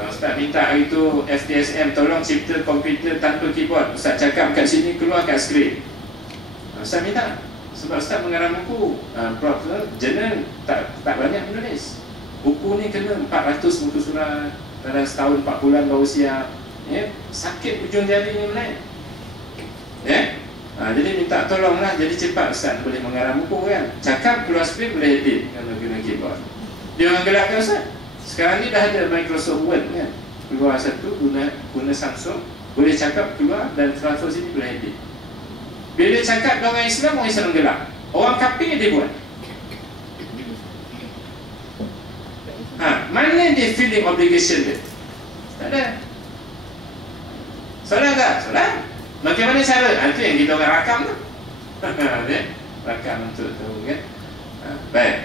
Ustaz minta hari tu FTSM tolong cipta komputer tanpa keyboard. Ustaz cakap kat sini, keluar kat skrin. Ustaz minta, sebab Ustaz mengarang buku Prof. Jurnal tak banyak menulis. Buku ni kena 400 muka surat dalam setahun 4 bulan baru siap. Sakit ujung jari ni menaik. Jadi minta tolonglah, jadi cepat Ustaz boleh mengarang buku kan. Cakap keluar skrin boleh edit kalau guna keyboard. Dia orang gelakkan Ustaz. Sekarang ni dah ada Microsoft Word kan. Keluar satu guna Samsung, boleh cakap keluar dan transfer sini boleh edit. Bila cakap dengan orang Islam gelak. Orang kafir dia buat. Mana dia feeling obligation dia? Tak ada. Solat tak? Solat. Bagaimana cara? Itu yang kita orang rakam tu. Rakam untuk tahu kan. Baik.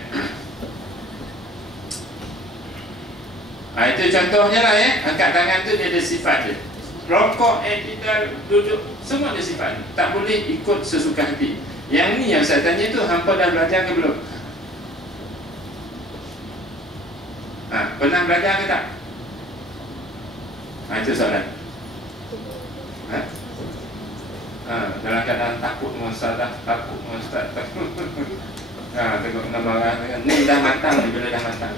Itu contohnya lah angkat tangan tu dia ada sifat dia. Rokok, kita duduk, semua ada sifat. Tak boleh ikut sesuka hati. Yang ni yang saya tanya tu, hampa dah belajar ke belum? Pernah belajar ke tak? Itu soalan. Dalam keadaan takut dengan Ustaz, takut dengan Ustaz, takut. Tengok kena marah. Ni dah matang ni, bila dah matang.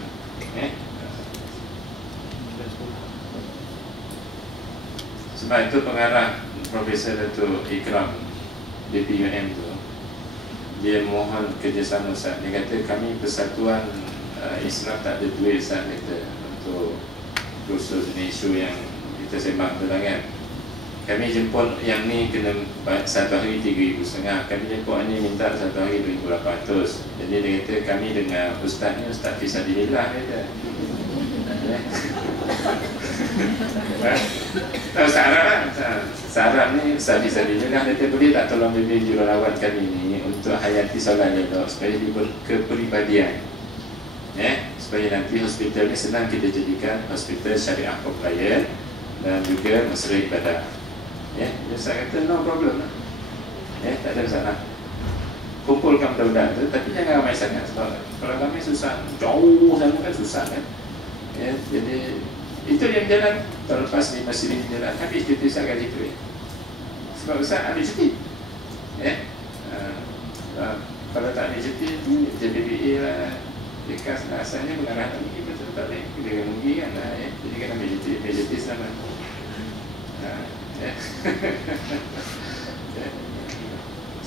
Sebab itu pengarah Profesor Datuk Ikram BPUM tu, dia mohon kerjasama Ustaz. Dia kata kami Persatuan Islam tak ada duit Ustaz, kata untuk khusus ni isu yang kita sembang tu lah kan. Kami jemput yang ni kena satu hari 3,500. Kami jemput ni minta satu hari 2,800. Jadi dia kata kami dengan Ustaz ni, Ustaz Fisabilillah kata. Ustaz Arab lah. Ustaz Arab ni Ustaz Fisabilillah kata boleh tak tolong bimbing jururawat kami ni untuk hayati solat elok supaya dia berkepribadian. Supaya nanti hospital ni senang kita jadikan hospital syariah compliant dan juga mesra ibadah. Saya kata no problem lah. Tak ada masalah. Kumpulkan budak-budak tu, tapi jangan ramai sangat. Sebab kalau ramai susah, jauh sana kan susah kan. Jadi itu yang jalan. Tahun lepas ni masih ni jalan, habis cuti saya gaji tu. Sebab Ustaz ada cuti. Kalau tak ada cuti tu JBBA lah, Dekas lah. Asalnya mengarah lagi betul tak boleh. Kita kena pergi kan lah. Jadi kena ambil cuti selama.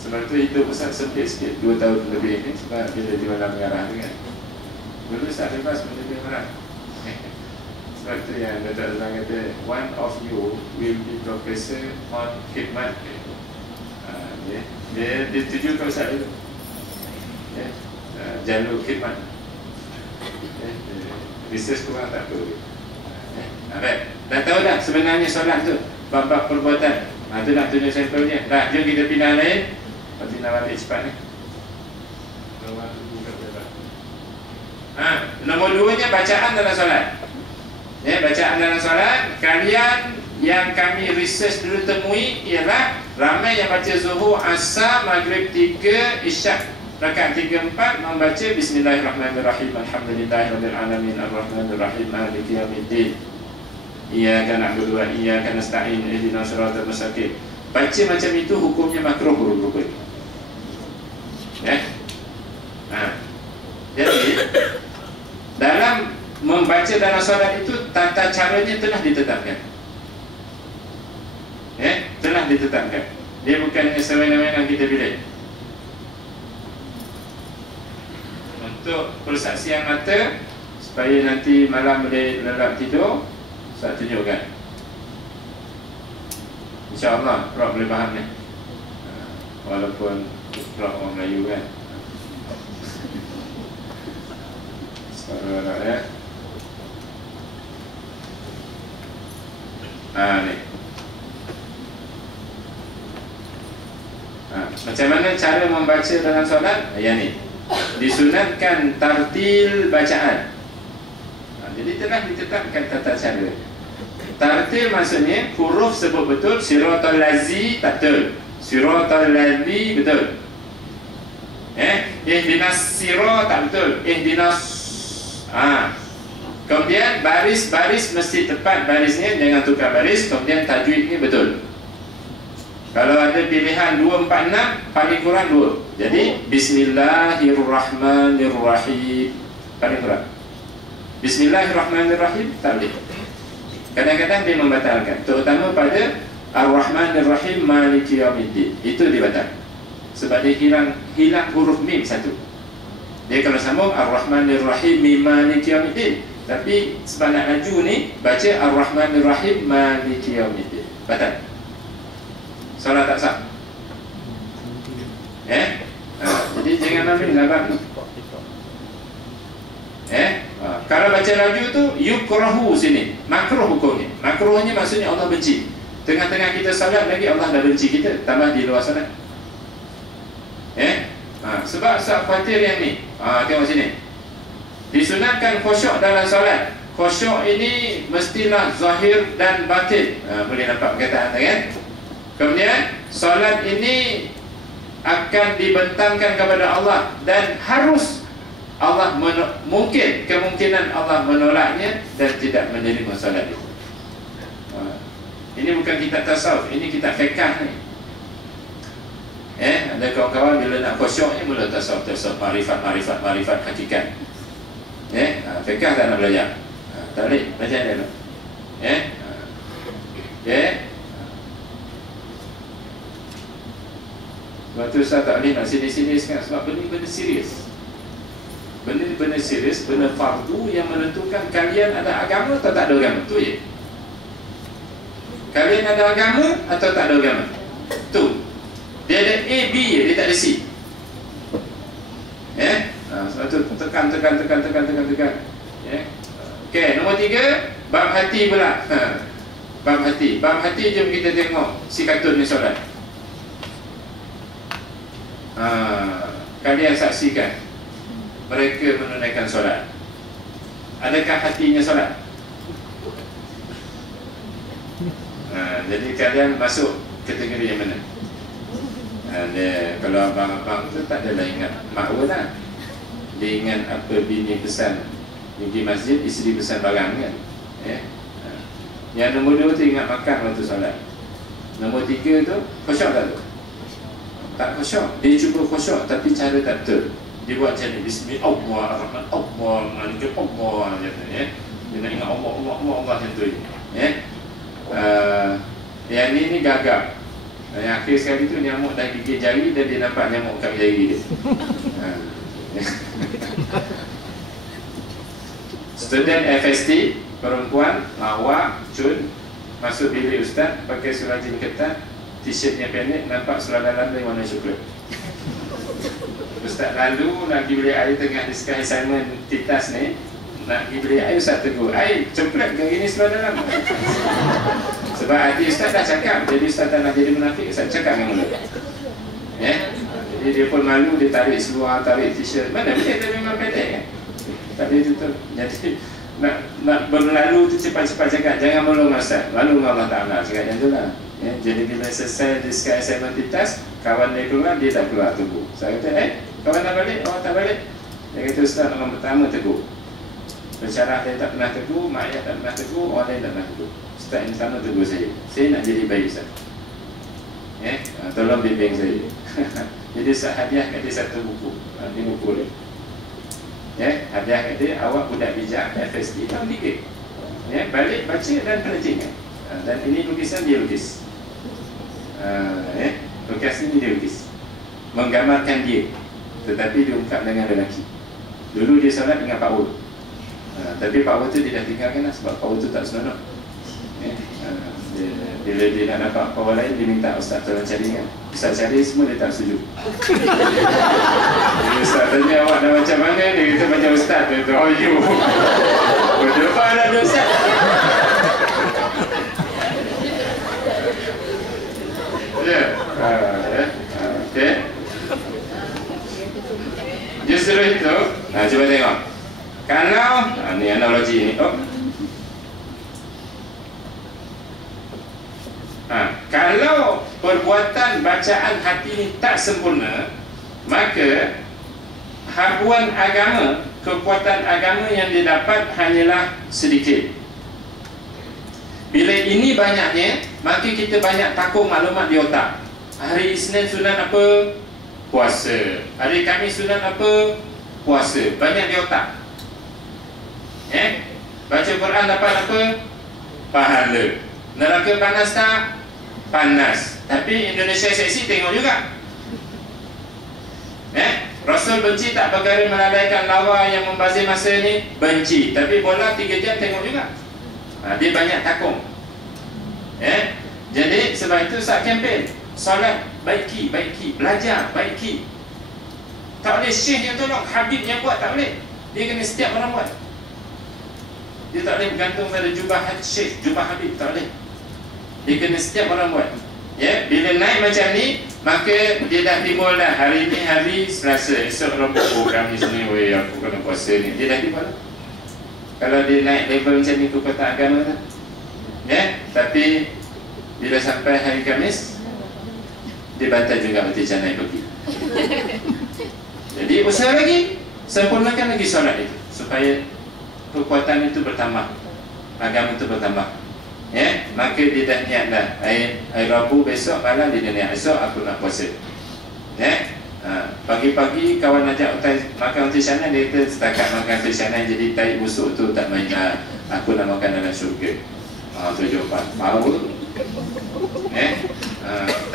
Sebab itu hidup Ustaz sempit sikit 2 tahun lebih ni. Sebab bila dia malam mengarah kan. Dulu Ustaz bebas bila dia marah. Sebab tu yang Datuk Azlan kata, one of you will be professor on khidmat. Dia tuju kau saya itu. Jalur khidmat. Research kurang tak perlu. Baik, dah tahu dah sebenarnya solat tu bab-bab perbuatan. Itu nak tunjuk sampelnya. Dah, jom kita pindah lain. Pindah balik cepat ni. Nombor 2-nya bacaan dalam solat. Bacaan dalam solat, kalian yang kami research dulu temui ialah ramai yang baca zuhur, asar, maghrib 3, isyak rakaat 3, 4 membaca Bismillahirrahmanirrahim, Alhamdulillahirabbil alamin, Arrahmanir Rahim, Maliki Yaumiddin, Iyyaka na'budu wa iyyaka nasta'in, ihdinas siratal mustaqim. Baca macam itu hukumnya makruh rukun. Jadi dalam membaca dalam solat itu tata caranya telah ditetapkan. Telah ditetapkan. Dia bukannya semena-mena kita pilih. Untuk persaksian mata supaya nanti malam boleh lelap tidur, saya tunjukkan. InsyaAllah Prof boleh faham ni. Walaupun Prof orang Melayu kan. Sekarang ya. Ni. Macam mana cara membaca dalam solat? Yang ni. Disunatkan tartil bacaan. Jadi telah ditetapkan tata cara. Tartil maksudnya huruf sebut betul, siratal lazi tak betul, siratal lazi betul. Ihdinas sira tak betul, ihdinas. Kemudian baris-baris mesti tepat barisnya, jangan tukar baris. Kemudian tajwidnya betul. Kalau ada pilihan 2, 4, 6, paling kurang 2. Jadi Bismillahirrahmanirrahim paling kurang. Bismillahirrahmanirrahim tak boleh. Kadang-kadang dia membatalkan, terutama pada Ar-Rahmanir-Rahim Maliki Yaumiddin. Itu dibatalkan sebab dia hilang huruf mim satu. Dia kalau sambung Ar-Rahmanir-Rahim Maliki Yaumiddin, tapi sebab nak laju ni baca Ar-Rahmanir-Rahim Maliki Yaumiddin, batal. Solat tak sah. Jadi jangan ambil labab ni. Kalau baca laju tu yukrahu sini, makruh hukumnya. Makruhnya maksudnya Allah benci. Tengah-tengah kita salat lagi Allah dah benci kita, tambah di luar salat. Sebab surat Fatir yang ni. Tengok sini. Disunatkan khusyuk dalam salat. Khusyuk ini mestilah zahir dan batin. Boleh nampak perkataan kan? Kemudian salat ini akan dibentangkan kepada Allah dan harus Allah kemungkinan Allah menolaknya dan tidak menerima salat itu. Ini bukan kitab tasawuf, ini kitab fiqh ni. Ada kawan-kawan bila nak khusyuk ni mula tasawuf, marifat hakikat. Fiqh tak nak belajar. Tak boleh belajar dia dulu. Sebab tu Ustaz tak boleh nak sini-sini sekarang, sebab benda-benda serius. Benda-benda serius, benda fardu yang menentukan kalian ada agama atau tak ada agama. Tu je. Kalian ada agama atau tak ada agama. Tu. Dia ada A, B je, dia tak ada C. Sebab tu tekan. Okey, nombor 3, bab hati pula. Bab hati. Bab hati jom kita tengok si katun ni solat. Kalian saksikan mereka menunaikan solat. Adakah hatinya solat? Jadi kalian masuk kategori yang mana? Kalau abang-abang tu tak adalah ingat makwa lah. Dia ingat apa bini pesan pergi masjid, isteri pesan barang kan. Yang nombor 2 tu ingat makan waktu solat. Nombor 3 tu khusyuk tak tu? Tak khusyuk. Dia cuba khusyuk tapi cara tak betul. Dia buat macam ni, Bismillahirrahmanirrahim, Allah dia nak ingat Allah macam tu. Yang ni gagap. Yang akhir sekali tu nyamuk dah gigit jari dan dia nampak nyamuk kat jari dia. Student FST perempuan, awak, cun, masuk bilik ustaz, pakai sulajin ketat, t-shirtnya pendek, nampak seluar dalam dari warna coklat. Ustaz lalu nak pergi bilik air tengah discuss assignment titas ni, nak pergi bilik air, ustaz tegur, air coklat ke ini seluar dalam? Sebab hati ustaz dah cakap, jadi ustaz tak nak jadi munafik, ustaz cakap dengan mulut. Jadi dia pun malu, dia tarik seluar, tarik t-shirt, mana boleh, dia memang pendek kan? Tak boleh tutup. Jadi nak berlalu tu cepat-cepat cakap, jangan malu dengan ustaz, malu dengan Allah Ta'ala, cakap macam tu lah. Jadi bila selesai discuss assignment titas, kawan dia keluar, dia tak keluar, tunggu. Saya kata, kawan nak balik? Oh tak balik. Dia kata, ustaz orang pertama tegur, pensyarah dia tak pernah tegur, mak ayah tak pernah tegur, orang lain tak pernah tegur. Ustaz yang pertama tegur saya nak jadi baik ustaz. Tolong bimbing saya. Jadi ustaz hadiah kat dia satu buku, ni buku dia. Hadiah kat dia, awak budak bijak, FSD tahun 3. Balik baca dan penerjemah. Dan ini lukisan dia lukis. Lukisan ini dia lukis, menggambarkan dia, tetapi diungkap dengan lelaki. Dulu dia solat dengan power, tapi power tu dia dah tinggalkan lah, sebab power tu tak seronok. Bila dia nak nampak power lain, dia minta ustaz tolong cari kan. Ustaz cari, semua dia tak setuju. Jadi ustaz tanya, awak dah macam mana? Dia kata macam ustaz. Dia kata, oh you berdepan ada ustaz. Okay. Justru itu, cuba tengok. Kalau ni analogi ni, kalau perbuatan bacaan hati ini tak sempurna, maka habuan agama, kekuatan agama yang didapat hanyalah sedikit. Bila ini banyaknya, maka kita banyak takut maklumat di otak. Hari Isnin sunat apa? Puasa. Hari Khamis sunat apa? Puasa. Banyak di otak. Baca Quran dapat apa? Pahala. Neraka panas tak? Panas. Tapi Indonesia seksi tengok juga. Rasul benci tak perkara melalaikan lawa yang membazir masa ni? Benci. Tapi bola 3 jam tengok juga. Dia banyak takut. Jadi sebab itu saat kempen, solat baiki, belajar baiki. Tak boleh syekh yang tolong, Habib yang buat, tak boleh. Dia kena setiap orang buat. Dia tak boleh bergantung pada jubah syekh, jubah Habib, tak boleh. Dia kena setiap orang buat. Bila naik macam ni, maka dia dah timbul dah. Hari ni hari Selasa, esok Rabu, Khamis ni, aku kena puasa ni. Dia dah timbul. Kalau dia naik level macam ni, kekuatan agama tu. Tapi bila sampai hari Khamis, dia bantai juga berarti naik pergi. Jadi usaha lagi, sempurnakan lagi solat itu, supaya kekuatan itu bertambah, agama itu bertambah. Maka dia dah niat dah, hari Rabu besok malam dia niat, esok aku nak puasa. Pagi-pagi kawan ajak makan roti canai, dia kata setakat makan roti canai jadi tai busuk tu tak main, aku nak makan dalam syurga. Tu jawapan power.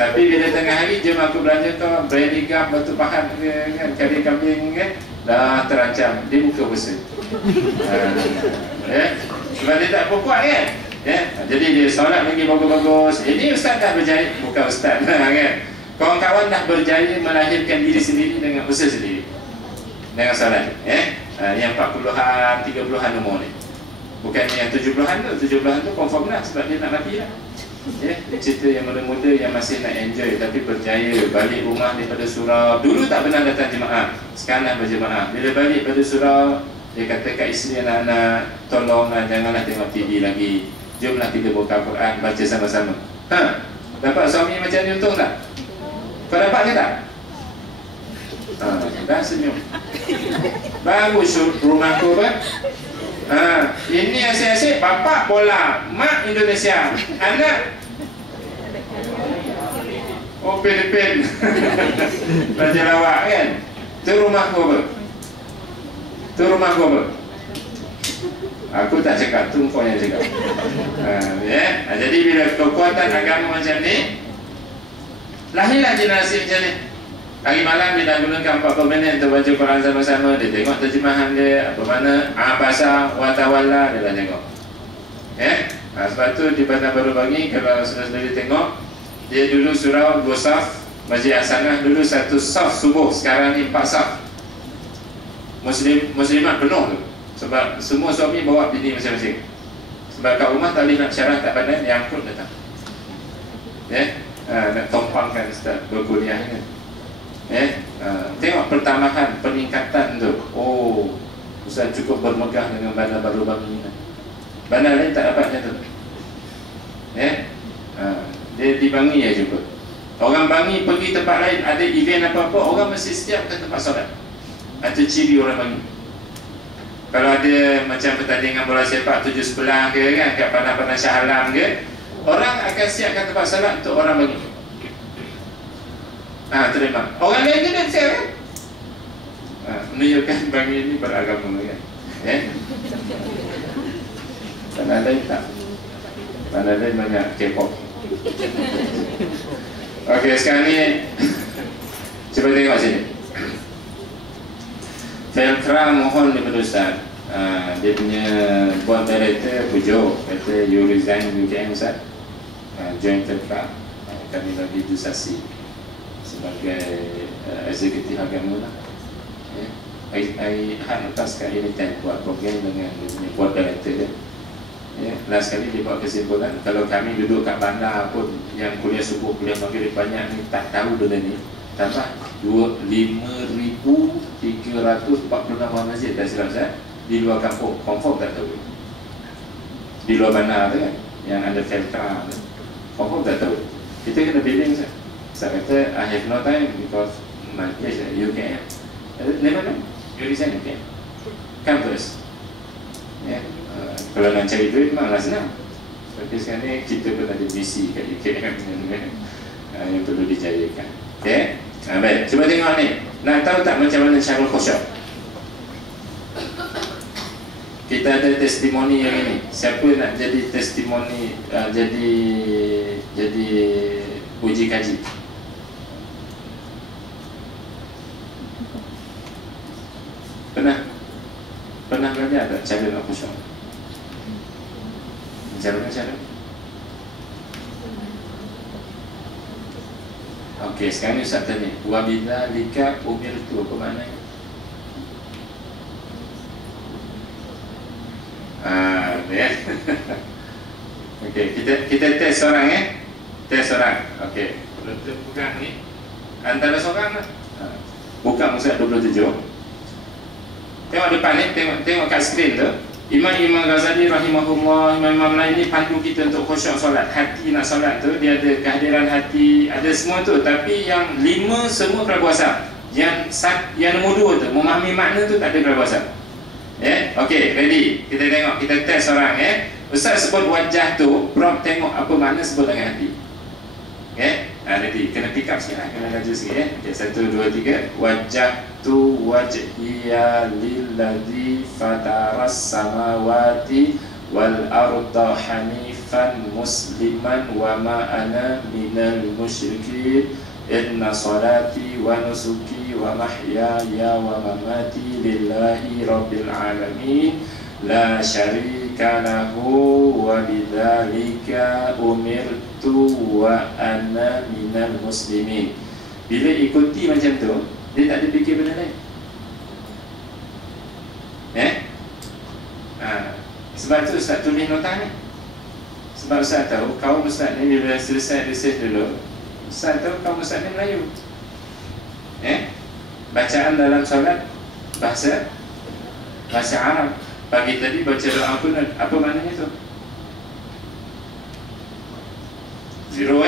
Tapi bila tengah hari, jom aku belanja kau berani gam, batu pahat kan, kari kambing kan, dah terancam, dia buka puasa. Sebab dia tak berkuat kan. Jadi dia solat lagi bagus-bagus. Ini ustaz dah berjaya, bukan ustaz kan. Kawan-kawan dah berjaya melahirkan diri sendiri dengan usaha sendiri, dengan solat. Yang 40-an, 30-an umur ni, bukan yang 70-an tu. 70-an tu confirm lah, sebab dia nak mati lah. Cerita yang muda-muda yang masih nak enjoy, tapi berjaya balik rumah daripada surau. Dulu tak pernah datang jemaah, sekarang dah berjemaah. Bila balik pada surau, dia kata kat isteri anak-anak, tolonglah janganlah tengok TV lagi, jomlah kita buka Quran, baca sama-sama. Dapat suami macam ni untung tak? Kau dapat ke tak? Dah senyum. Bagus rumahku kan? Ini asyik-asyik, bapak bola, mak Indonesia, anak Filipin. Belajar lawak kan? Itu rumahku apa? Itu rumahku apa? Aku tak cakap, tu kau yang cakap. Jadi bila kekuatan agama macam ni, lahirlah generasi macam ni. Hari malam dia dah gunakan 40 minit untuk baca Quran sama-sama. Dia tengok terjemahan dia, apa mana bahasa wa tawalla, dia dah tengok. Sebab tu di Bandar Baru Bangi, kalau saudara-saudari tengok, dia dulu surau 2 saf, Masjid Hasanah dulu 1 saf subuh, sekarang ni 4 saf. Muslimat penuh tu, sebab semua suami bawa bini masing-masing. Sebab kat rumah tak boleh nak syarah, tak pandai, dia angkut datang. Nak tompangkan Ustaz berkuliah ni. Tengok pertambahan, peningkatan tu. Oh, Ustaz cukup bermegah dengan Bandar Baru Bangi. Bandar lain tak dapat macam tu. Dia di Bangi ya jumpa. Orang Bangi pergi tempat lain, ada event apa-apa, orang mesti setiap ke tempat solat. Itu ciri orang Bangi. Kalau ada macam pertandingan bola sepak 7 sebelah ke kan, kat Padang-Padang Shah Alam ke, orang akan siapkan tempat solat untuk orang Bangi. Terima. Orang lain kena siap kan? Menunjukkan Bangi ini beragama kan. Bandar lain tak. Bandar lain banyak K-pop. Okey, sekarang ni cuba tengok sini. Feltra mohon daripada Ustaz, dia punya board director pujuk, kata you resign UKM Ustaz, join Feltra, kami bagi dosasi sebagai eksekutif agama lah. Hak atas kali ini time buat program dengan dia punya board director dia. Last kali dia buat kesimpulan, kalau kami duduk kat bandar pun yang kuliah subuh, kuliah maghrib banyak ni tak tahu benda ni, tambah 5,346 masjid tak silap saya di luar kampung, confirm tak tahu. Di luar bandar tu kan, yang ada Feltra tu, confirm tak tahu. Kita kena billing saya. Saya kata I have no time because my place at UKM. Never know, you resign UKM campus. Kalau nak cari duit memanglah senang. Tapi sekarang ni kita pun ada misi kat UKM yang perlu dijayakan. Baik, cuba tengok ni. Nak tahu tak macam mana cara khusyuk? Kita ada testimoni yang ini. Siapa nak jadi testimoni, jadi uji kaji? Pernah belajar tak cara nak khusyuk? Cara. Okey, sekarang ni Ustaz tanya, wabidzalika umirtu, apa maknanya? Okey, kita test orang test orang. Okey, kalau kita pegang ni antara seorang lah. Buka Ustaz 27. Tengok depan ni, tengok kat skrin tu. Imam Ghazali rahimahullah, imam lain ni pandu kita untuk khusyuk solat. Hati nak solat tu, dia ada kehadiran hati, ada semua tu. Tapi yang 5 semua prapuasa. Yang nombor 2 tu, memahami makna tu tak ada prapuasa. Okey, ready. Kita tengok, kita test orang. Ustaz sebut wajah tu, Prof tengok apa makna sebut dengan hati. Ready, kena pick up sikit lah, kena laju sikit. Okay, 1, 2, 3. Wajjahtu wajhiya lilladzi fataras samawati wal arda hanifan musliman wa ma ana minal musyrikin. Inna salati wa nusuki wa mahyaya wa mamati lillahi rabbil alamin la syarika lahu wa bidzalika umirtu wa ana minal muslimin. Bila ikuti macam tu, dia tak ada fikir benda lain. Sebab tu Ustaz tulis nota ni. Sebab Ustaz tahu kaum Ustaz ni bila selesai research dulu, Ustaz tahu kaum Ustaz ni Melayu. Bacaan dalam solat bahasa Arab. Pagi tadi baca doa pun apa maknanya tu? Zero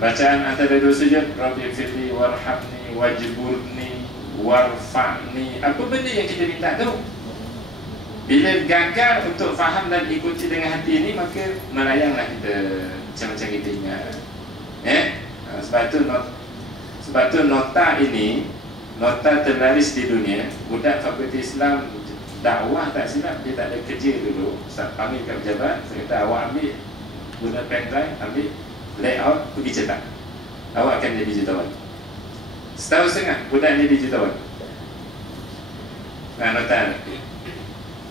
bacaan antara 2 sujud, Rabbi firli warhamni wajburni warfa'ni. Apa benda yang kita minta tu? Bila gagal untuk faham dan ikuti dengan hati ini, maka melayanglah kita macam-macam kita ingat. Sebab tu nota ini, nota terlaris di dunia. Budak Fakulti Islam dakwah tak silap, dia tak ada kerja dulu. Ustaz panggil kat pejabat, saya kata awak ambil guna pen drive, ambil layout, pergi cetak. Awak akan jadi jutawan. Setahun setengah budak ni jadi jutawan. Nota ni.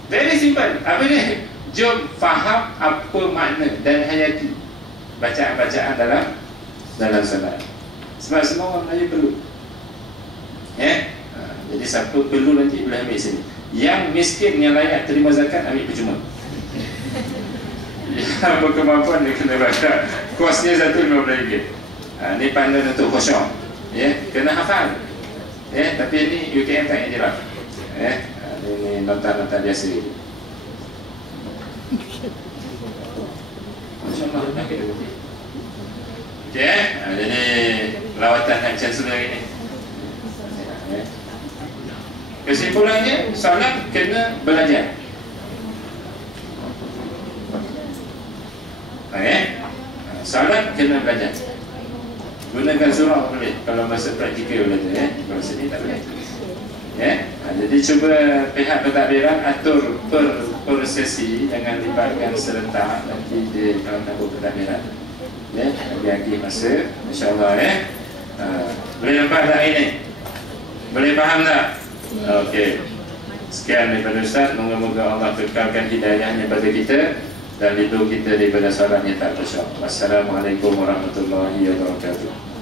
Very simple. Apa dia? Jom faham apa makna dan hayati bacaan-bacaan dalam solat. Sebab semua orang Melayu perlu. Jadi siapa perlu nanti boleh ambil sini. Yang miskin yang layak terima zakat ambil percuma. Yang berkemampuan dia kena baca. Kosnya RM150. Ni panduan untuk khusyuk. Kena hafal. Tapi ni UKM tak iktiraf. Ini nota-nota biasa. InsyaAllah. Okey, jadi lawatan Haj Chancellor ini. Kesimpulannya, solat kena belajar. Solat kena belajar. Gunakan surah boleh, kalau masa praktikal boleh. Kalau sini tak boleh. Jadi cuba pihak pentadbiran atur per sesi, jangan libatkan serentak nanti dia kalau tahu pentadbiran. Bagi masa, insyaAllah. Boleh nampak tak ini? Boleh faham tak? Okey. Sekian daripada Ustaz. Moga-moga Allah kekalkan hidayahnya pada kita dan lindung kita daripada solat yang tak khusyuk. Wassalamualaikum warahmatullahi wabarakatuh.